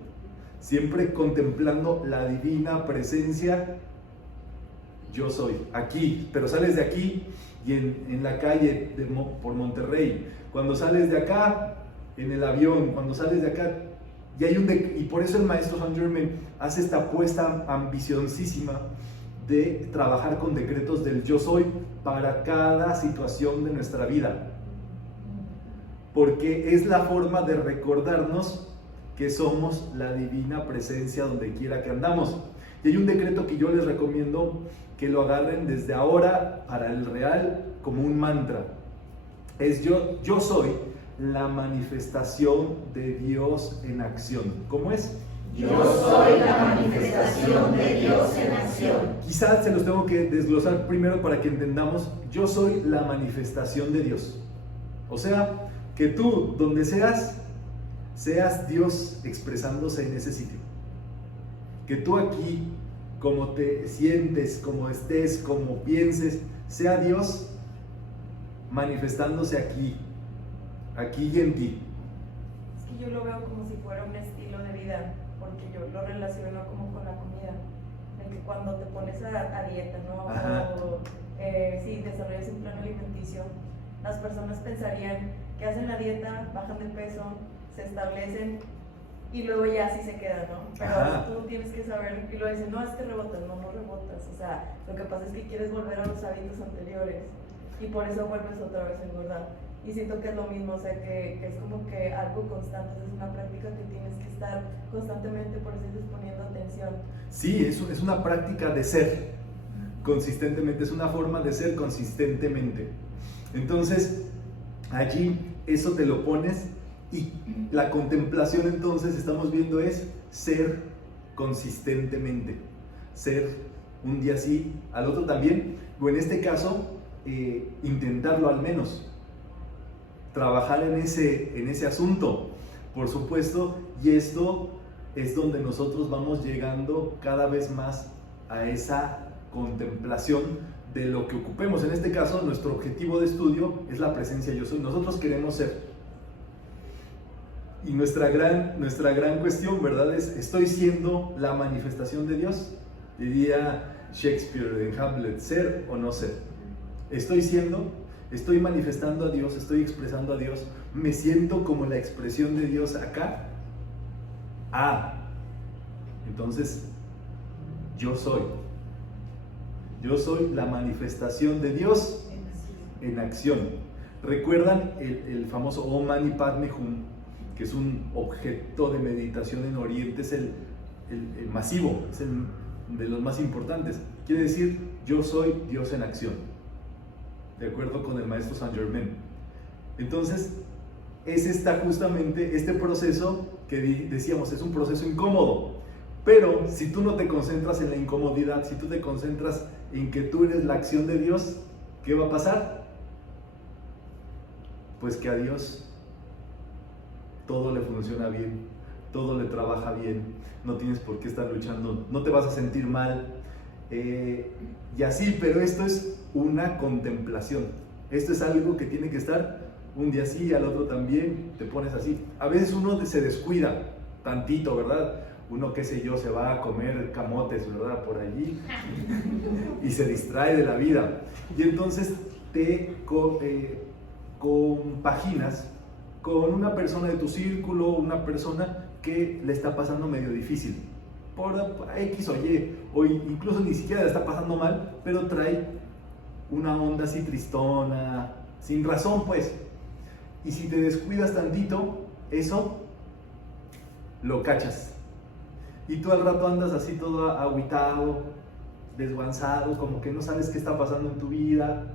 siempre contemplando la divina presencia yo soy, aquí, pero sales de aquí y en la calle por Monterrey, cuando sales de acá, en el avión, cuando sales de acá, y por eso el maestro Saint Germain hace esta apuesta ambiciosísima de trabajar con decretos del yo soy para cada situación de nuestra vida, porque es la forma de recordarnos que somos la divina presencia donde quiera que andamos. Y hay un decreto que yo les recomiendo que lo agarren desde ahora para el real como un mantra. Es yo soy la manifestación de Dios en acción. ¿Cómo es? Yo soy la manifestación de Dios en acción. Quizás se los tengo que desglosar primero para que entendamos. Yo soy la manifestación de Dios. O sea, que tú, donde seas Dios expresándose en ese sitio. Que tú aquí, como te sientes, como estés, como pienses, sea Dios manifestándose aquí y en ti. Es que yo lo veo como si fuera un estilo de vida, porque yo lo relaciono como con la comida, en que cuando te pones a dieta, ¿no? Ajá. O si desarrollas un plan alimenticio, las personas pensarían que hacen la dieta, bajan de peso, se establecen y luego ya así se quedan, ¿no? Pero Ajá. tú tienes que saber, y lo dicen, no, es que rebotas, no rebotas, o sea, lo que pasa es que quieres volver a los hábitos anteriores y por eso vuelves otra vez a engordar. Y siento que es lo mismo, o sea, que es como que algo constante, es una práctica que tienes que estar constantemente, por eso estás poniendo atención. Sí, es una práctica de ser consistentemente, es una forma de ser consistentemente. Entonces, allí eso te lo pones y la contemplación entonces estamos viendo es ser consistentemente, ser un día sí, al otro también, o en este caso, intentarlo al menos, trabajar en ese asunto, por supuesto, y esto es donde nosotros vamos llegando cada vez más a esa contemplación de lo que ocupemos. En este caso, nuestro objetivo de estudio es la presencia yo soy. Nosotros queremos ser. Y nuestra gran cuestión, ¿verdad? Es, ¿estoy siendo la manifestación de Dios? Diría Shakespeare en Hamlet, ¿ser o no ser? ¿Estoy siendo? ¿Estoy manifestando a Dios? ¿Estoy expresando a Dios? ¿Me siento como la expresión de Dios acá? Entonces, yo soy. Yo soy la manifestación de Dios en acción. ¿Recuerdan el famoso Om Mani Padme Hum? Que es un objeto de meditación en Oriente, es el masivo, es el de los más importantes. Quiere decir, yo soy Dios en acción, de acuerdo con el maestro Saint Germain. Entonces, está justamente este proceso que decíamos, es un proceso incómodo, pero si tú no te concentras en la incomodidad, si tú te concentras en que tú eres la acción de Dios, ¿qué va a pasar? Pues que a Dios todo le funciona bien, todo le trabaja bien, no tienes por qué estar luchando, no te vas a sentir mal, y así, pero esto es una contemplación, esto es algo que tiene que estar un día así, al otro también, te pones así. A veces uno se descuida tantito, ¿verdad? Uno, qué sé yo, se va a comer camotes, ¿verdad? Por allí, y se distrae de la vida, y entonces te compaginas con una persona de tu círculo, una persona que le está pasando medio difícil, por X o Y, o incluso ni siquiera le está pasando mal, pero trae una onda así tristona, sin razón pues, y si te descuidas tantito, eso lo cachas, y tú al rato andas así todo agüitado, desguanzado, como que no sabes qué está pasando en tu vida,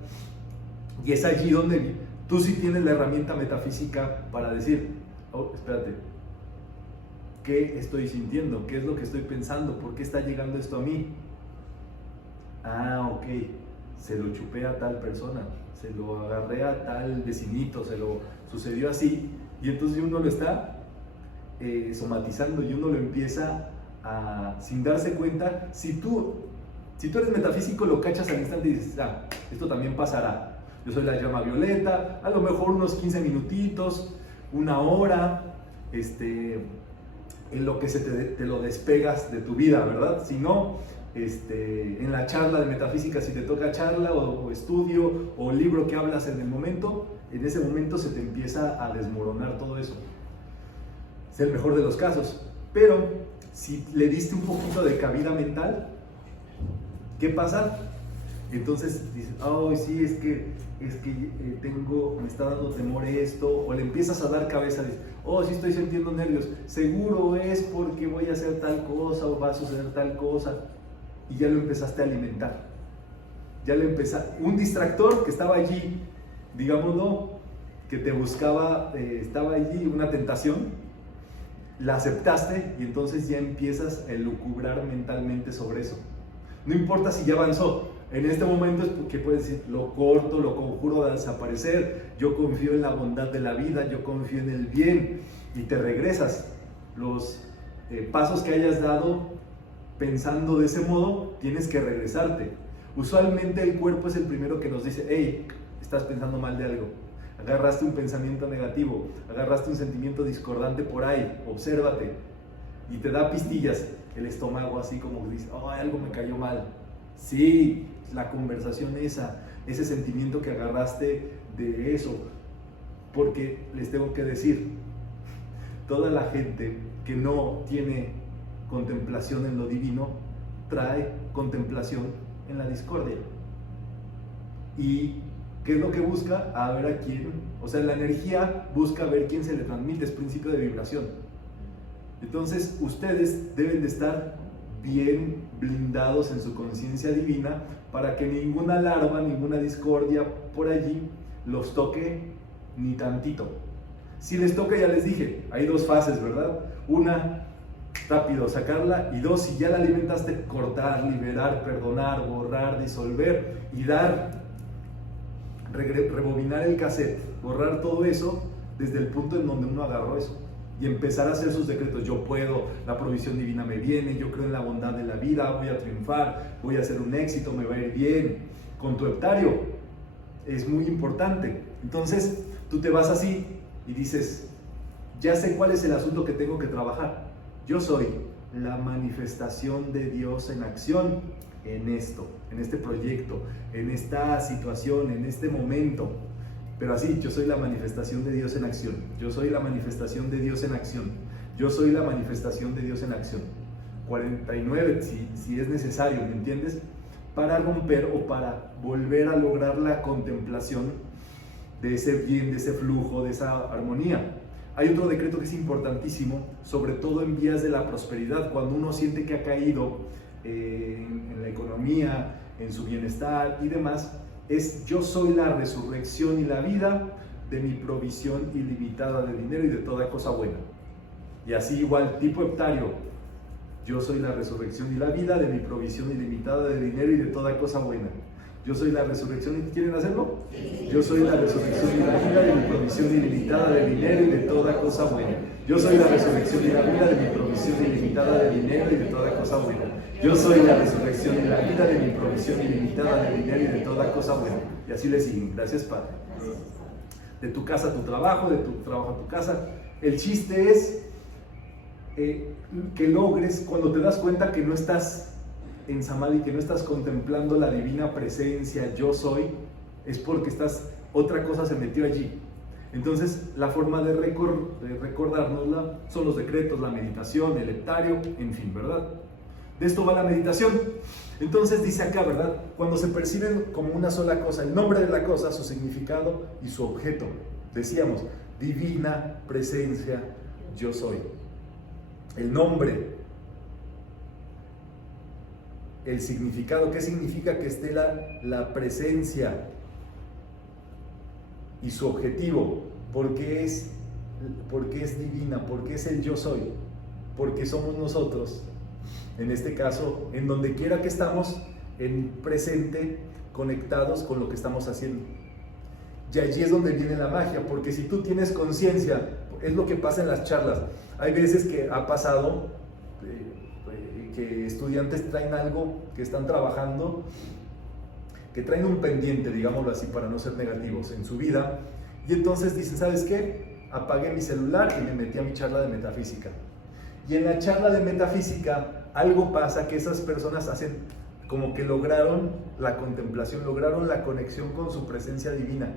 y es allí donde tú sí tienes la herramienta metafísica para decir, oh, espérate, ¿qué estoy sintiendo? ¿Qué es lo que estoy pensando? ¿Por qué está llegando esto a mí? Ok, se lo chupé a tal persona, se lo agarré a tal vecinito, se lo sucedió así, y entonces uno lo está somatizando y uno lo empieza a, sin darse cuenta, si tú eres metafísico, lo cachas al instante y dices, esto también pasará. Yo soy la llama violeta, a lo mejor unos 15 minutitos, una hora, en lo que te lo despegas de tu vida, ¿verdad? Si no, en la charla de metafísica, si te toca charla o estudio o libro que hablas en ese momento se te empieza a desmoronar todo eso. Es el mejor de los casos. Pero si le diste un poquito de cabida mental, ¿qué pasa? Entonces dices, sí, es que me está dando temor esto, o le empiezas a dar cabeza, dices, sí estoy sintiendo nervios, seguro es porque voy a hacer tal cosa o va a suceder tal cosa, y ya lo empezaste a alimentar, un distractor que estaba allí, digámoslo, que te buscaba, estaba allí, una tentación, la aceptaste y entonces ya empiezas a elucubrar mentalmente sobre eso. No importa si ya avanzó, en este momento es porque puedes decir, lo corto, lo conjuro a desaparecer, yo confío en la bondad de la vida, yo confío en el bien, y te regresas. Los pasos que hayas dado pensando de ese modo, tienes que regresarte. Usualmente el cuerpo es el primero que nos dice, hey, estás pensando mal de algo, agarraste un pensamiento negativo, agarraste un sentimiento discordante por ahí, obsérvate, y te da pistillas. El estómago así como dice, oh, algo me cayó mal. Sí, la conversación ese sentimiento que agarraste de eso. Porque les tengo que decir, toda la gente que no tiene contemplación en lo divino, trae contemplación en la discordia. ¿Y qué es lo que busca? A ver a quién, o sea, la energía busca ver quién se le transmite, es principio de vibración. Entonces, ustedes deben de estar bien blindados en su conciencia divina para que ninguna larva, ninguna discordia por allí los toque ni tantito. Si les toca, ya les dije, hay dos fases, ¿verdad? Una, rápido sacarla, y dos, si ya la alimentaste, cortar, liberar, perdonar, borrar, disolver y dar, rebobinar el cassette, borrar todo eso desde el punto en donde uno agarró eso. Y empezar a hacer sus decretos. Yo puedo, la provisión divina me viene, yo creo en la bondad de la vida, voy a triunfar, voy a hacer un éxito, me va a ir bien. Con tu heptario es muy importante. Entonces tú te vas así y dices, ya sé cuál es el asunto que tengo que trabajar. Yo soy la manifestación de Dios en acción en esto, en este proyecto, en esta situación, en este momento. Pero así, yo soy la manifestación de Dios en acción. Yo soy la manifestación de Dios en acción. Yo soy la manifestación de Dios en acción. 49, si es necesario, ¿me entiendes? Para romper o para volver a lograr la contemplación de ese bien, de ese flujo, de esa armonía. Hay otro decreto que es importantísimo, sobre todo en vías de la prosperidad, cuando uno siente que ha caído en la economía, en su bienestar y demás. Es yo soy la resurrección y la vida de mi provisión ilimitada de dinero y de toda cosa buena. Y así igual, tipo heptario, yo soy la resurrección y la vida de mi provisión ilimitada de dinero y de toda cosa buena. Yo soy la resurrección, ¿quieren hacerlo? Sí. Yo soy la resurrección y la vida de mi provisión ilimitada de dinero y de toda cosa buena. Yo soy la resurrección y la vida de mi provisión ilimitada de dinero y de toda cosa buena. Yo soy la resurrección y la vida de mi provisión ilimitada de dinero y de toda cosa buena. Y así le siguen. Gracias, Padre. De tu casa a tu trabajo, de tu trabajo a tu casa. El chiste es que logres, cuando te das cuenta que no estás en Samadhi, que no estás contemplando la divina presencia, yo soy, es porque otra cosa se metió allí. Entonces, la forma de recordárnosla son los decretos, la meditación, el heptario, en fin, ¿verdad? De esto va la meditación. Entonces dice acá, ¿verdad? Cuando se perciben como una sola cosa, el nombre de la cosa, su significado y su objeto. Decíamos, divina presencia, yo soy. El nombre, el significado, ¿qué significa que esté la presencia? Y su objetivo, ¿por qué es divina? ¿Por qué es el yo soy? Porque somos nosotros, en este caso, en donde quiera que estamos, en presente, conectados con lo que estamos haciendo. Y allí es donde viene la magia, porque si tú tienes conciencia, es lo que pasa en las charlas. Hay veces que ha pasado que estudiantes traen algo que están trabajando, que traen un pendiente, digámoslo así, para no ser negativos en su vida, y entonces dicen, ¿sabes qué? Apagué mi celular y me metí a mi charla de metafísica. Y en la charla de metafísica algo pasa que esas personas hacen como que lograron la contemplación, lograron la conexión con su presencia divina,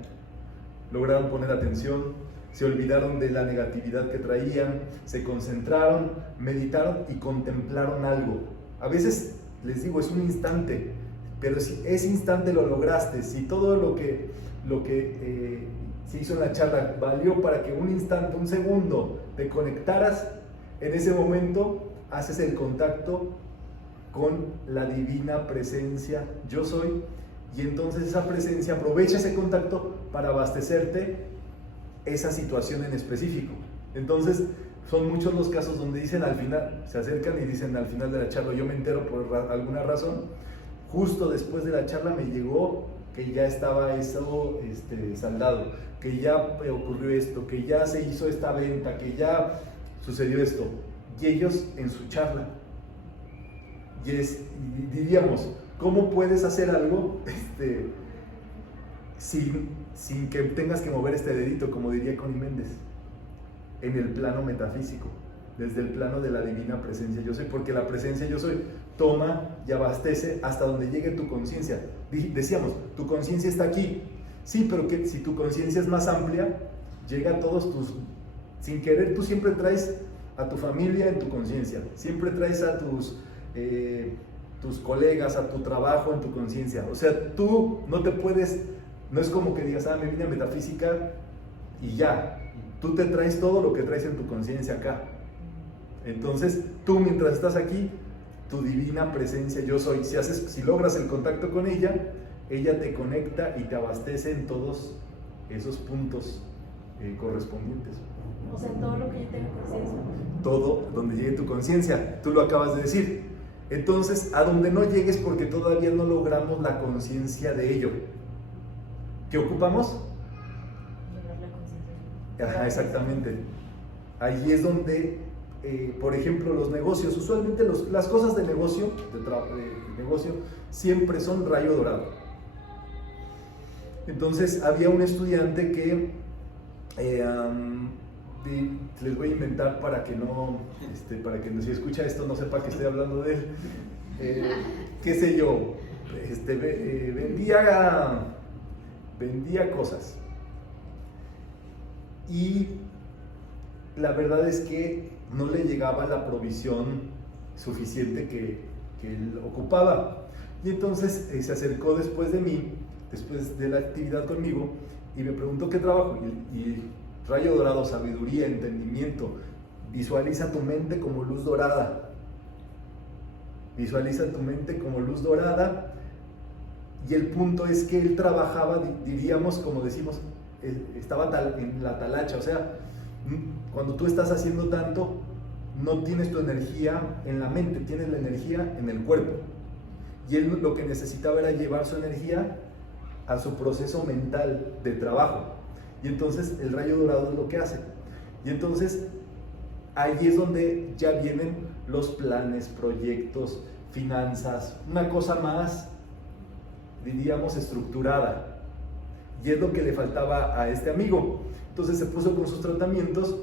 lograron poner atención, se olvidaron de la negatividad que traían, se concentraron, meditaron y contemplaron algo. A veces, les digo, es un instante, pero si ese instante lo lograste, si todo lo que se hizo en la charla valió para que un instante, un segundo, te conectaras, en ese momento haces el contacto con la divina presencia, yo soy, y entonces esa presencia aprovecha ese contacto para abastecerte esa situación en específico. Entonces son muchos los casos donde dicen al final, se acercan y dicen al final de la charla, yo me entero por alguna razón, justo después de la charla me llegó que ya estaba eso saldado, que ya ocurrió esto, que ya se hizo esta venta, que ya sucedió esto, y ellos en su charla, y diríamos, ¿cómo puedes hacer algo sin que tengas que mover este dedito, como diría Connie Méndez, en el plano metafísico, desde el plano de la divina presencia yo soy? Porque la presencia yo soy toma y abastece hasta donde llegue tu conciencia. Decíamos, tu conciencia está aquí, sí, pero que si tu conciencia es más amplia, llega a todos tus... Sin querer, tú siempre traes a tu familia en tu conciencia, siempre traes a tus colegas, a tu trabajo en tu conciencia. O sea, tú no te puedes, no es como que digas, me vine a metafísica y ya. Tú te traes todo lo que traes en tu conciencia acá. Entonces, tú mientras estás aquí, tu divina presencia yo soy, si logras el contacto con ella te conecta y te abastece en todos esos puntos correspondientes. O sea, todo lo que yo tenga conciencia. Todo donde llegue tu conciencia, tú lo acabas de decir. Entonces, a donde no llegues porque todavía no logramos la conciencia de ello. ¿Qué ocupamos? Llegar la conciencia. Ajá, exactamente. Ahí es donde, por ejemplo, los negocios, usualmente las cosas de negocio, de negocio, siempre son rayo dorado. Entonces, había un estudiante que les voy a inventar para que si escucha esto no sepa que estoy hablando de él. Qué sé yo, vendía cosas y la verdad es que no le llegaba la provisión suficiente que él ocupaba, y entonces se acercó después de la actividad conmigo y me preguntó qué trabajo, y rayo dorado, sabiduría, entendimiento. Visualiza tu mente como luz dorada. Visualiza tu mente como luz dorada. Y el punto es que él trabajaba, diríamos, como decimos, estaba en la talacha. O sea, cuando tú estás haciendo tanto, no tienes tu energía en la mente, tienes la energía en el cuerpo. Y él lo que necesitaba era llevar su energía a su proceso mental de trabajo. Y entonces el rayo dorado es lo que hace. Y entonces ahí es donde ya vienen los planes, proyectos, finanzas, una cosa más, diríamos, estructurada. Y es lo que le faltaba a este amigo. Entonces se puso con sus tratamientos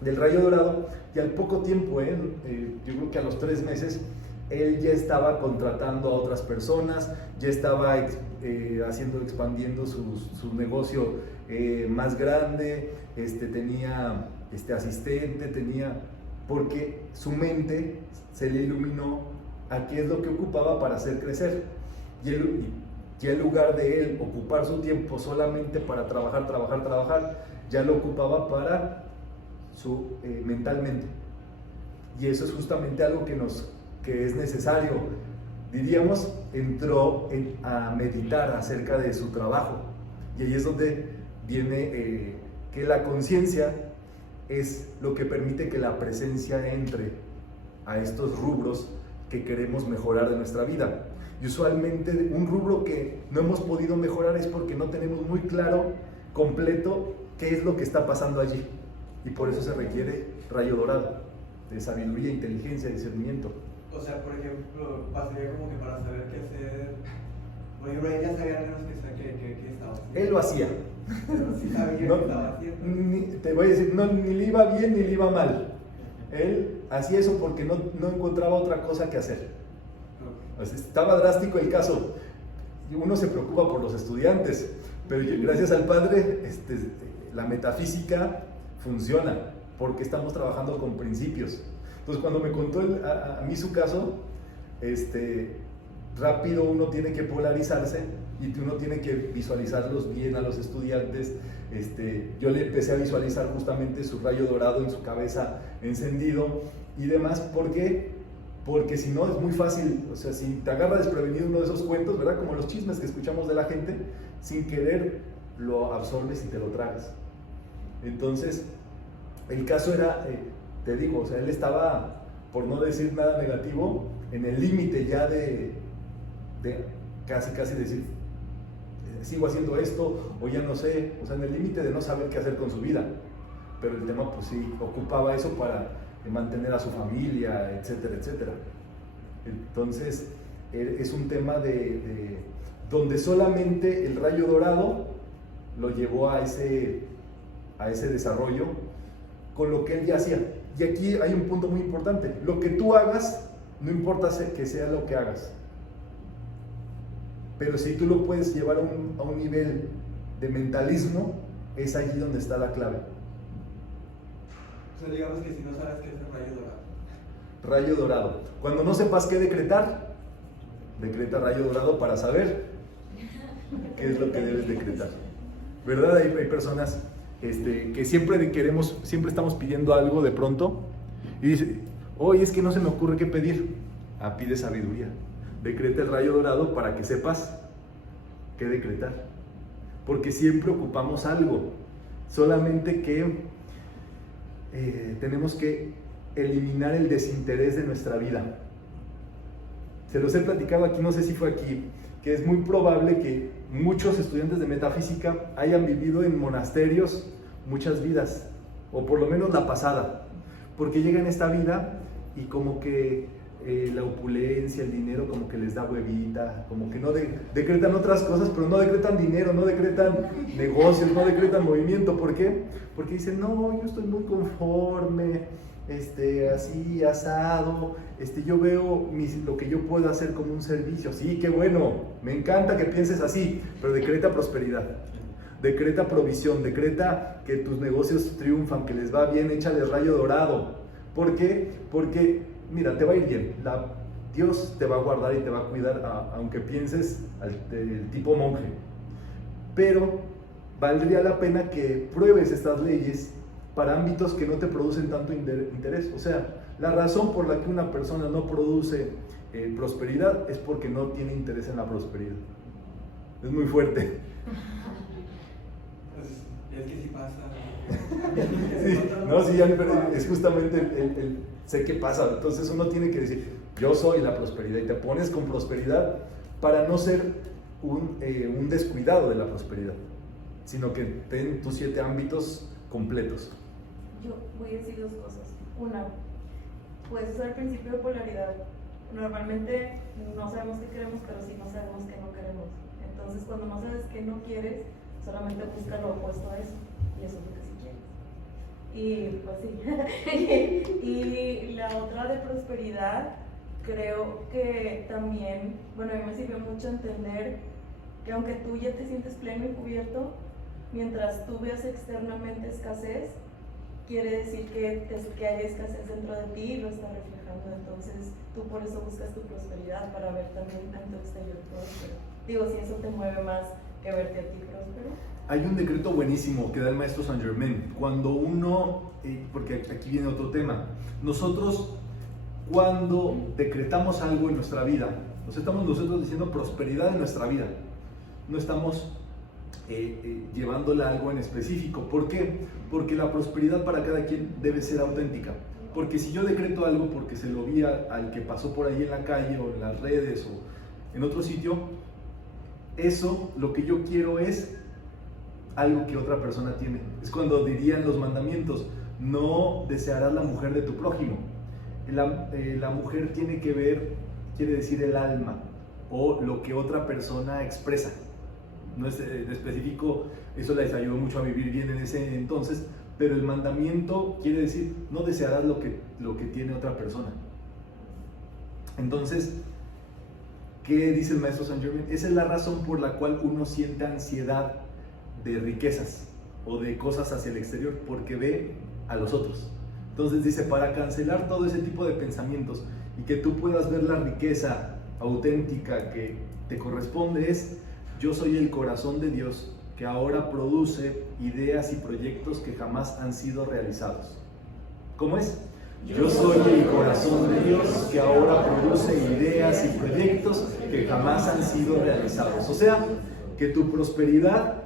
del rayo dorado y al poco tiempo, yo creo que a los 3 meses, él ya estaba contratando a otras personas, ya estaba expandiendo su negocio más grande, tenía asistente, porque su mente se le iluminó a qué es lo que ocupaba para hacer crecer. Y en lugar de él ocupar su tiempo solamente para trabajar, ya lo ocupaba para mentalmente. Y eso es justamente algo que es necesario. Diríamos, entró a meditar acerca de su trabajo. Y ahí es donde viene que la conciencia es lo que permite que la presencia entre a estos rubros que queremos mejorar de nuestra vida. Y usualmente un rubro que no hemos podido mejorar es porque no tenemos muy claro, completo, qué es lo que está pasando allí. Y por eso se requiere rayo dorado, de sabiduría, inteligencia, discernimiento. O sea, por ejemplo, pasaría como que para saber qué hacer. Por ejemplo, él ya sabía menos que estaba haciendo. Él lo hacía. Pero sí sabía No, que estaba haciendo. te voy a decir, ni le iba bien ni le iba mal. Él hacía eso porque no encontraba otra cosa que hacer. O sea, estaba drástico el caso. Uno se preocupa por los estudiantes, pero gracias al Padre, la metafísica funciona porque estamos trabajando con principios. Entonces, cuando me contó a mí su caso, rápido uno tiene que polarizarse y uno tiene que visualizarlos bien a los estudiantes. Yo le empecé a visualizar justamente su rayo dorado en su cabeza encendido y demás. ¿Por qué? Porque si no es muy fácil, o sea, si te agarra desprevenido uno de esos cuentos, ¿verdad? Como los chismes que escuchamos de la gente, sin querer lo absorbes y te lo tragas. Entonces, el caso era, te digo, o sea, él estaba, por no decir nada negativo, en el límite ya de casi decir, sigo haciendo esto o ya no sé, o sea, en el límite de no saber qué hacer con su vida. Pero el tema, pues sí, ocupaba eso para mantener a su familia, etcétera, etcétera. Entonces, es un tema donde solamente el rayo dorado lo llevó a ese desarrollo con lo que él ya hacía. Y aquí hay un punto muy importante: lo que tú hagas, no importa que sea lo que hagas, pero si tú lo puedes llevar a un nivel de mentalismo, es allí donde está la clave. O sea, digamos que si no sabes qué es el rayo dorado. Rayo dorado. Cuando no sepas qué decretar, decreta rayo dorado para saber qué es lo que debes decretar. ¿Verdad? Hay personas que siempre estamos pidiendo algo de pronto y dice, oye, es que no se me ocurre qué pedir. Pide sabiduría. Decreta el rayo dorado para que sepas qué decretar. Porque siempre ocupamos algo. Solamente que tenemos que eliminar el desinterés de nuestra vida. Se los he platicado aquí, no sé si fue aquí, que es muy probable que muchos estudiantes de metafísica hayan vivido en monasterios muchas vidas, o por lo menos la pasada, porque llegan a esta vida y como que la opulencia, el dinero como que les da huevita, como que no decretan otras cosas, pero no decretan dinero, no decretan negocios, no decretan movimiento. ¿Por qué? Porque dicen, no, yo estoy muy conforme, así, asado, yo veo lo que yo puedo hacer como un servicio. Sí, qué bueno, me encanta que pienses así, pero decreta prosperidad, decreta provisión, decreta que tus negocios triunfan, que les va bien, échale rayo dorado. ¿Por qué? Porque mira, te va a ir bien, Dios te va a guardar y te va a cuidar, aunque pienses del tipo monje. Pero valdría la pena que pruebes estas leyes para ámbitos que no te producen tanto interés. O sea, la razón por la que una persona no produce prosperidad es porque no tiene interés en la prosperidad. Es muy fuerte. Pues, es que sí pasa. Sí, no, sí, pero es justamente el sé qué pasa. Entonces uno tiene que decir, yo soy la prosperidad, y te pones con prosperidad para no ser un descuidado de la prosperidad, sino que ten tus 7 ámbitos completos. Yo voy a decir 2 cosas. Una, puedes usar el principio de polaridad. Normalmente no sabemos qué queremos, pero sí no sabemos qué no queremos. Entonces, cuando no sabes qué no quieres, solamente busca lo opuesto a eso, y eso es lo que sí quieres. Y pues sí. Y la otra de prosperidad, creo que también, bueno, a mí me sirvió mucho entender que aunque tú ya te sientes pleno y cubierto, mientras tú veas externamente escasez, quiere decir que hay escasez dentro de ti y lo está reflejando. Entonces tú por eso buscas tu prosperidad, para ver también en tu exterior próspero. Digo, si eso te mueve más que verte a ti próspero. Hay un decreto buenísimo que da el maestro Saint Germain. Cuando uno, porque aquí viene otro tema, nosotros cuando decretamos algo en nuestra vida, nos estamos nosotros diciendo prosperidad en nuestra vida, no estamos llevándola a algo en específico. ¿Por qué? Porque la prosperidad para cada quien debe ser auténtica. Porque si yo decreto algo porque se lo vi al que pasó por ahí en la calle o en las redes o en otro sitio, eso lo que yo quiero es algo que otra persona tiene. Es cuando dirían los mandamientos, no desearás la mujer de tu prójimo. La mujer tiene que ver, quiere decir el alma o lo que otra persona expresa. No es específico, eso les ayudó mucho a vivir bien en ese entonces, pero el mandamiento quiere decir no desearás lo que tiene otra persona. Entonces, ¿qué dice el maestro Saint Germain? Esa es la razón por la cual uno siente ansiedad de riquezas o de cosas hacia el exterior, porque ve a los otros. Entonces dice, para cancelar todo ese tipo de pensamientos y que tú puedas ver la riqueza auténtica que te corresponde, es: yo soy el corazón de Dios que ahora produce ideas y proyectos que jamás han sido realizados. ¿Cómo es? Yo soy el corazón de Dios que ahora produce ideas y proyectos que jamás han sido realizados. O sea, que tu prosperidad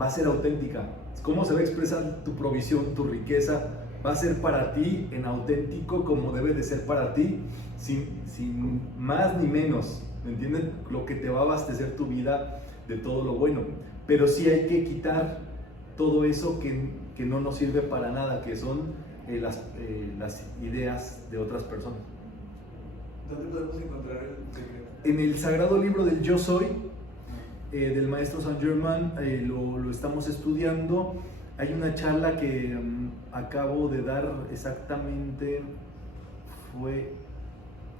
va a ser auténtica. ¿Cómo se va a expresar tu provisión, tu riqueza? Va a ser para ti en auténtico, como debe de ser para ti, sin más ni menos. ¿Me entienden? Lo que te va a abastecer tu vida de todo lo bueno. Pero sí hay que quitar todo eso que no nos sirve para nada, que son las ideas de otras personas. ¿Dónde podemos encontrar el decreto? En el sagrado libro del Yo Soy, del maestro Saint Germain, lo estamos estudiando. Hay una charla que acabo de dar exactamente, fue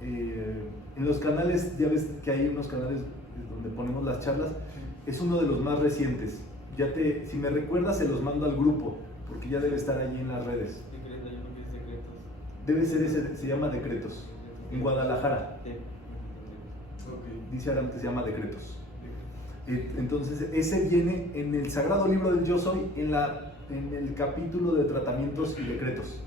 en los canales, ya ves que hay unos canales donde ponemos las charlas, es uno de los más recientes. Si me recuerdas, se los mando al grupo, porque ya debe estar allí en las redes. Debe ser ese, se llama Decretos, en Guadalajara. Dice Aram que se llama Decretos. Entonces, ese viene en el sagrado libro del Yo Soy, en el capítulo de tratamientos y decretos.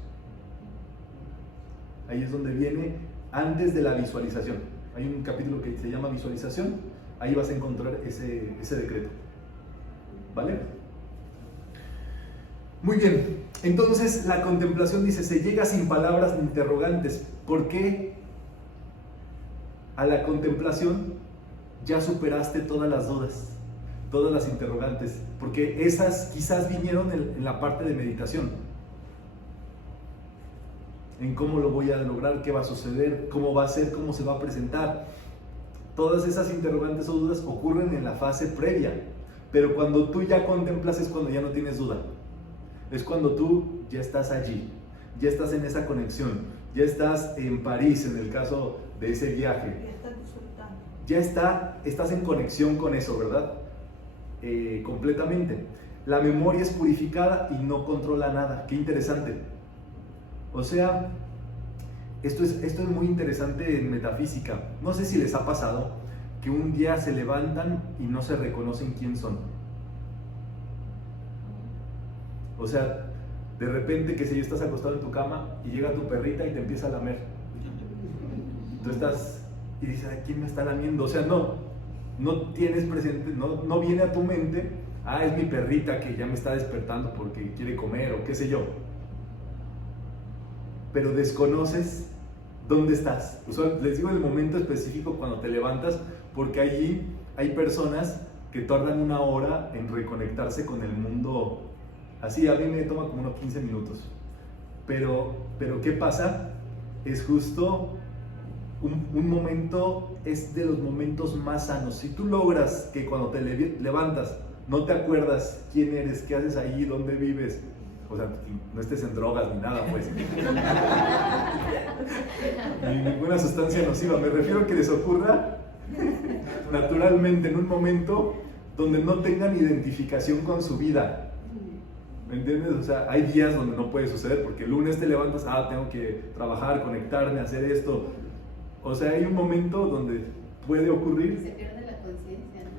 Ahí es donde viene antes de la visualización. Hay un capítulo que se llama visualización, ahí vas a encontrar ese decreto. ¿Vale? Muy bien, entonces la contemplación dice, se llega sin palabras ni interrogantes. ¿Por qué? A la contemplación ya superaste todas las dudas, todas las interrogantes, porque esas quizás vinieron en la parte de meditación, en cómo lo voy a lograr, qué va a suceder, cómo va a ser, cómo se va a presentar. Todas esas interrogantes o dudas ocurren en la fase previa, pero cuando tú ya contemplas es cuando ya no tienes duda, es cuando tú ya estás allí, ya estás en esa conexión, ya estás en París en el caso de ese viaje. Ya está disfrutando. Ya estás en conexión con eso, ¿verdad? Completamente. La memoria es purificada y no controla nada. Qué interesante. O sea, esto es muy interesante en metafísica. No sé si les ha pasado que un día se levantan y no se reconocen quién son. O sea, de repente, que si estás acostado en tu cama y llega tu perrita y te empieza a lamer. Tú estás y dices, ¿a quién me está lamiendo? O sea, no tienes presente, no viene a tu mente, es mi perrita que ya me está despertando porque quiere comer o qué sé yo. Pero desconoces dónde estás. O sea, les digo el momento específico cuando te levantas, porque allí hay personas que tardan 1 hora en reconectarse con el mundo. Así, a mí me toma como unos 15 minutos. Pero ¿qué pasa? Es justo un momento, es de los momentos más sanos. Si tú logras que cuando te levantas no te acuerdas quién eres, qué haces ahí, dónde vives, o sea, no estés en drogas ni nada, pues, ni ninguna sustancia nociva, me refiero a que les ocurra naturalmente en un momento donde no tengan identificación con su vida. ¿Me entiendes? O sea, hay días donde no puede suceder, porque el lunes te levantas, tengo que trabajar, conectarme, hacer esto. O sea, hay un momento donde puede ocurrir. Se pierde la conciencia, ¿no?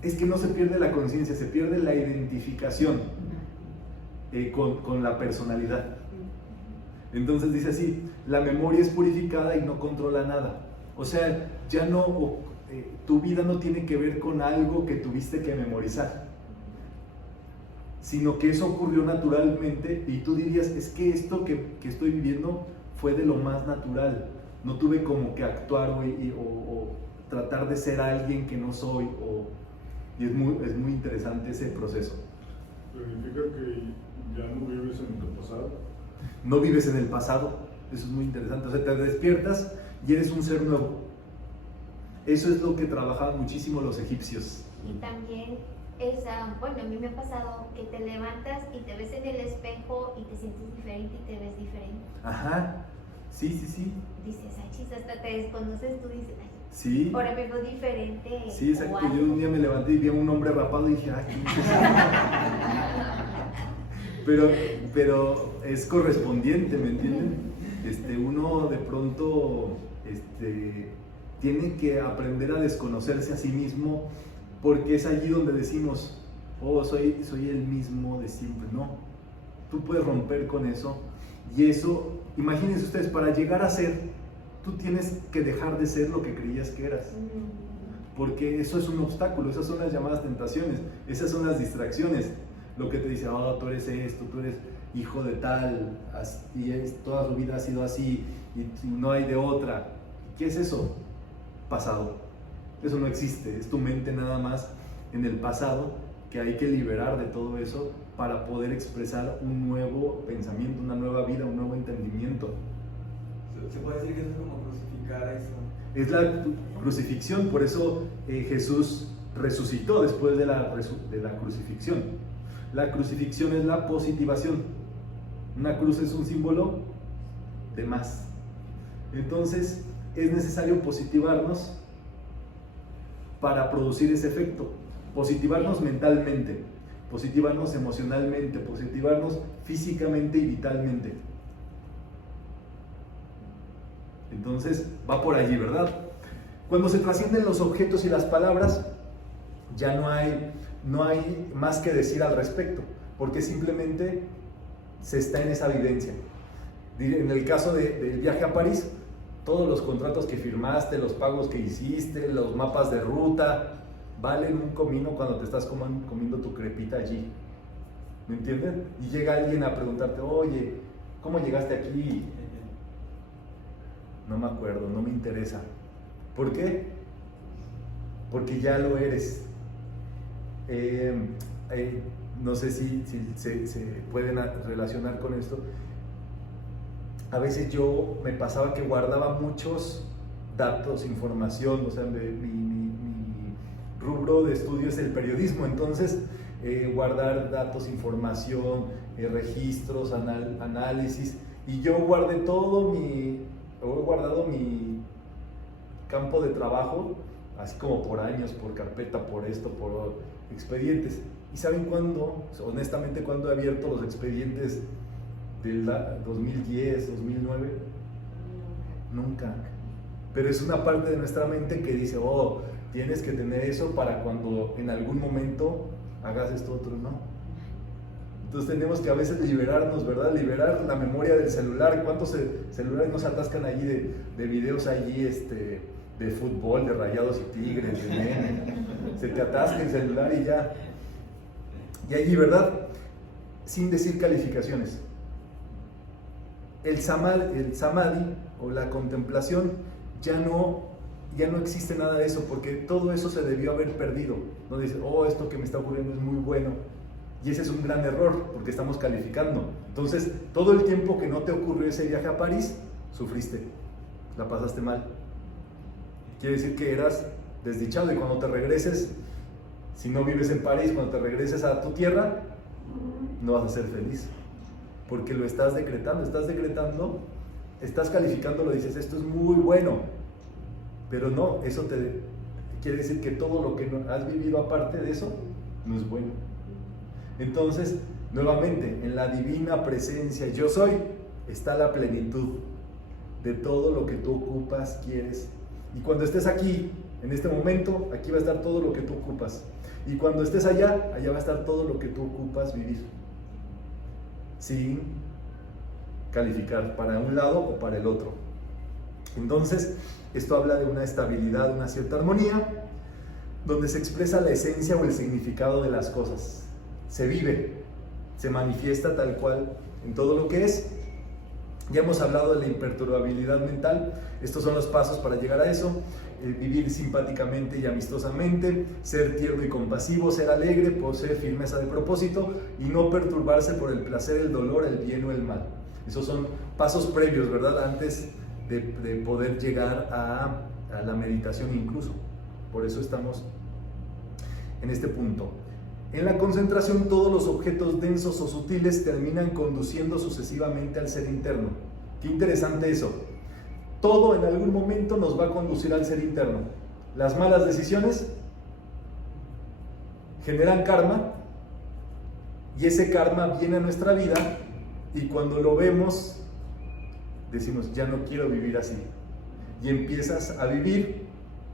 Es que no se pierde la conciencia, se pierde la identificación con la personalidad. Entonces dice así, la memoria es purificada y no controla nada. O sea, ya no, tu vida no tiene que ver con algo que tuviste que memorizar, sino que eso ocurrió naturalmente y tú dirías, es que esto que estoy viviendo fue de lo más natural. No tuve como que actuar o tratar de ser alguien que no soy. Y es muy interesante ese proceso. ¿Significa que ya no vives en tu pasado? No vives en el pasado. Eso es muy interesante. O sea, te despiertas y eres un ser nuevo. Eso es lo que trabajaban muchísimo los egipcios. Y también bueno, a mí me ha pasado que te levantas y te ves en el espejo y te sientes diferente y te ves diferente. Ajá. Sí. Dices, chis, hasta te desconoces, tú dices, sí. Ahora me veo diferente. Sí, exacto. Yo un día me levanté y vi a un hombre rapado y dije, pero es correspondiente, ¿me entienden? Uno de pronto tiene que aprender a desconocerse a sí mismo, porque es allí donde decimos, soy el mismo de siempre. No, tú puedes romper con eso. Y eso, imagínense ustedes, para llegar a ser, tú tienes que dejar de ser lo que creías que eras. Porque eso es un obstáculo, esas son las llamadas tentaciones, esas son las distracciones. Lo que te dice, tú eres esto, tú eres hijo de tal, y toda tu vida ha sido así, y no hay de otra. ¿Qué es eso? Pasado. Eso no existe, es tu mente nada más en el pasado, que hay que liberar de todo eso para poder expresar un nuevo pensamiento, una nueva vida, un nuevo entendimiento. Se puede decir que eso es como crucificar a eso. Es la crucifixión, por eso Jesús resucitó después de la crucifixión. La crucifixión es la positivación. Una cruz es un símbolo de más. Entonces es necesario positivarnos para producir ese efecto. Positivarnos mentalmente, positivarnos emocionalmente, positivarnos físicamente y vitalmente. Entonces va por allí, ¿verdad? Cuando se trascienden los objetos y las palabras, ya no hay más que decir al respecto, porque simplemente se está en esa vivencia. En el caso del viaje a París, todos los contratos que firmaste, los pagos que hiciste, los mapas de ruta, valen un comino cuando te estás comiendo tu crepita allí. ¿Me entienden? Y llega alguien a preguntarte, oye, ¿cómo llegaste aquí? No me acuerdo, no me interesa. ¿Por qué? Porque ya lo eres. No sé si se pueden relacionar con esto. A veces yo me pasaba que guardaba muchos datos, información, o sea, mi rubro de estudio es el periodismo, entonces guardar datos, información, registros, análisis, y yo guardé he guardado mi campo de trabajo, así como por años, por carpeta, por esto, por expedientes. ¿Y saben cuándo? Honestamente, ¿cuándo he abierto los expedientes del 2010, 2009? Nunca. Pero es una parte de nuestra mente que dice, oh, tienes que tener eso para cuando en algún momento hagas esto otro, ¿no? Entonces tenemos que a veces liberarnos, ¿verdad? Liberar la memoria del celular. ¿Cuántos celulares nos atascan allí de videos allí de fútbol, de Rayados y Tigres, de meme? Se te atasca el celular y ya. Y allí, ¿verdad? Sin decir calificaciones. El samadhi o la contemplación ya no existe nada de eso, porque todo eso se debió haber perdido. No dice, oh, esto que me está ocurriendo es muy bueno. Y ese es un gran error, porque estamos calificando. Entonces, todo el tiempo que no te ocurrió ese viaje a París, sufriste, la pasaste mal. Quiere decir que eras desdichado, y cuando te regreses, si no vives en París, cuando te regreses a tu tierra, no vas a ser feliz, porque lo estás decretando, estás calificándolo, dices, esto es muy bueno, pero no, eso quiere decir que todo lo que has vivido aparte de eso, no es bueno. Entonces, nuevamente, en la divina presencia yo soy, está la plenitud de todo lo que tú ocupas, quieres. Y cuando estés aquí, en este momento, aquí va a estar todo lo que tú ocupas. Y cuando estés allá, allá va a estar todo lo que tú ocupas vivir. Sin calificar para un lado o para el otro. Entonces, esto habla de una estabilidad, una cierta armonía, donde se expresa la esencia o el significado de las cosas. Se vive, se manifiesta tal cual en todo lo que es. Ya hemos hablado de la imperturbabilidad mental. Estos son los pasos para llegar a eso. Vivir simpáticamente y amistosamente, ser tierno y compasivo, ser alegre, poseer firmeza de propósito y no perturbarse por el placer, el dolor, el bien o el mal. Esos son pasos previos, ¿verdad? Antes de poder llegar a la meditación incluso. Por eso estamos en este punto. En la concentración, todos los objetos densos o sutiles terminan conduciendo sucesivamente al ser interno. Qué interesante eso. Todo en algún momento nos va a conducir al ser interno. Las malas decisiones generan karma, y ese karma viene a nuestra vida, y cuando lo vemos, decimos, ya no quiero vivir así. Y empiezas a vivir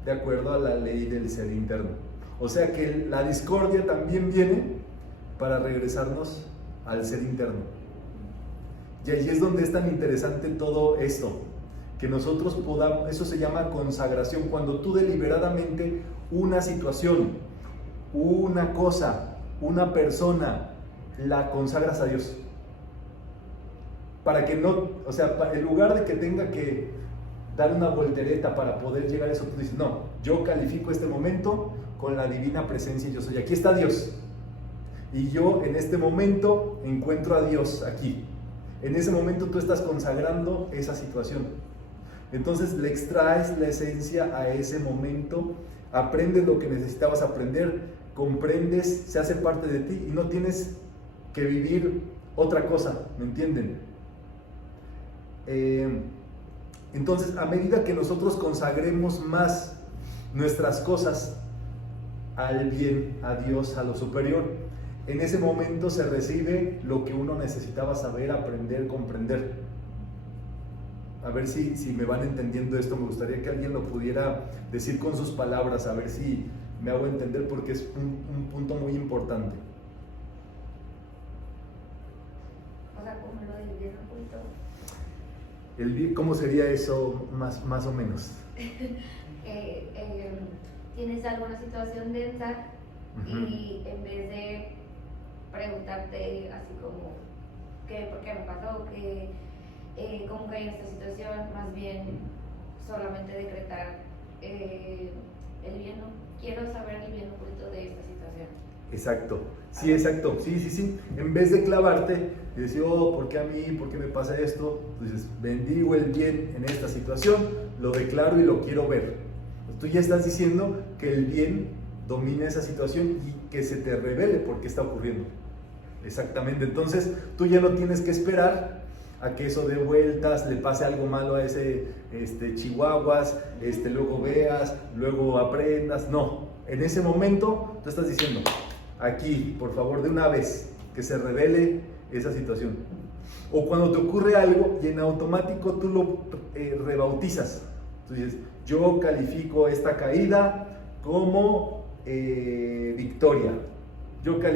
de acuerdo a la ley del ser interno. O sea que la discordia también viene para regresarnos al ser interno. Y ahí es donde es tan interesante todo esto, que nosotros podamos, eso se llama consagración, cuando tú deliberadamente una situación, una cosa, una persona, la consagras a Dios. Para que no, o sea, en lugar de que tenga que dar una voltereta para poder llegar a eso, tú dices, no, yo califico este momento con la divina presencia yo soy. Aquí está Dios. Y yo en este momento encuentro a Dios aquí. En ese momento tú estás consagrando esa situación. Entonces le extraes la esencia a ese momento, aprendes lo que necesitabas aprender, comprendes, se hace parte de ti y no tienes que vivir otra cosa, ¿me entienden? Entonces, a medida que nosotros consagremos más nuestras cosas al bien, a Dios, a lo superior, en ese momento se recibe lo que uno necesitaba saber, aprender, comprender. A ver si me van entendiendo esto. Me gustaría que alguien lo pudiera decir con sus palabras, a ver si me hago entender, porque es un punto muy importante. O sea, como lo del bien oculto. ¿Cómo sería eso más o menos? Tienes alguna situación densa y en vez de preguntarte así como ¿por qué me pasó? ¿Cómo caí en esta situación? Más bien solamente decretar el bien, quiero saber el bien oculto de esta situación. Exacto, sí, exacto, sí. En vez de clavarte y decir, ¿por qué a mí? ¿Por qué me pasa esto? Entonces, bendigo el bien en esta situación, lo declaro y lo quiero ver. Tú ya estás diciendo que el bien domina esa situación y que se te revele por qué está ocurriendo. Exactamente, entonces tú ya no tienes que esperar a que eso dé vueltas, le pase algo malo a ese chihuahuas, luego veas, luego aprendas. No, en ese momento tú estás diciendo, aquí, por favor, de una vez, que se revele esa situación. O cuando te ocurre algo y en automático tú lo rebautizas. Tú dices, yo califico esta caída como victoria. Yo califico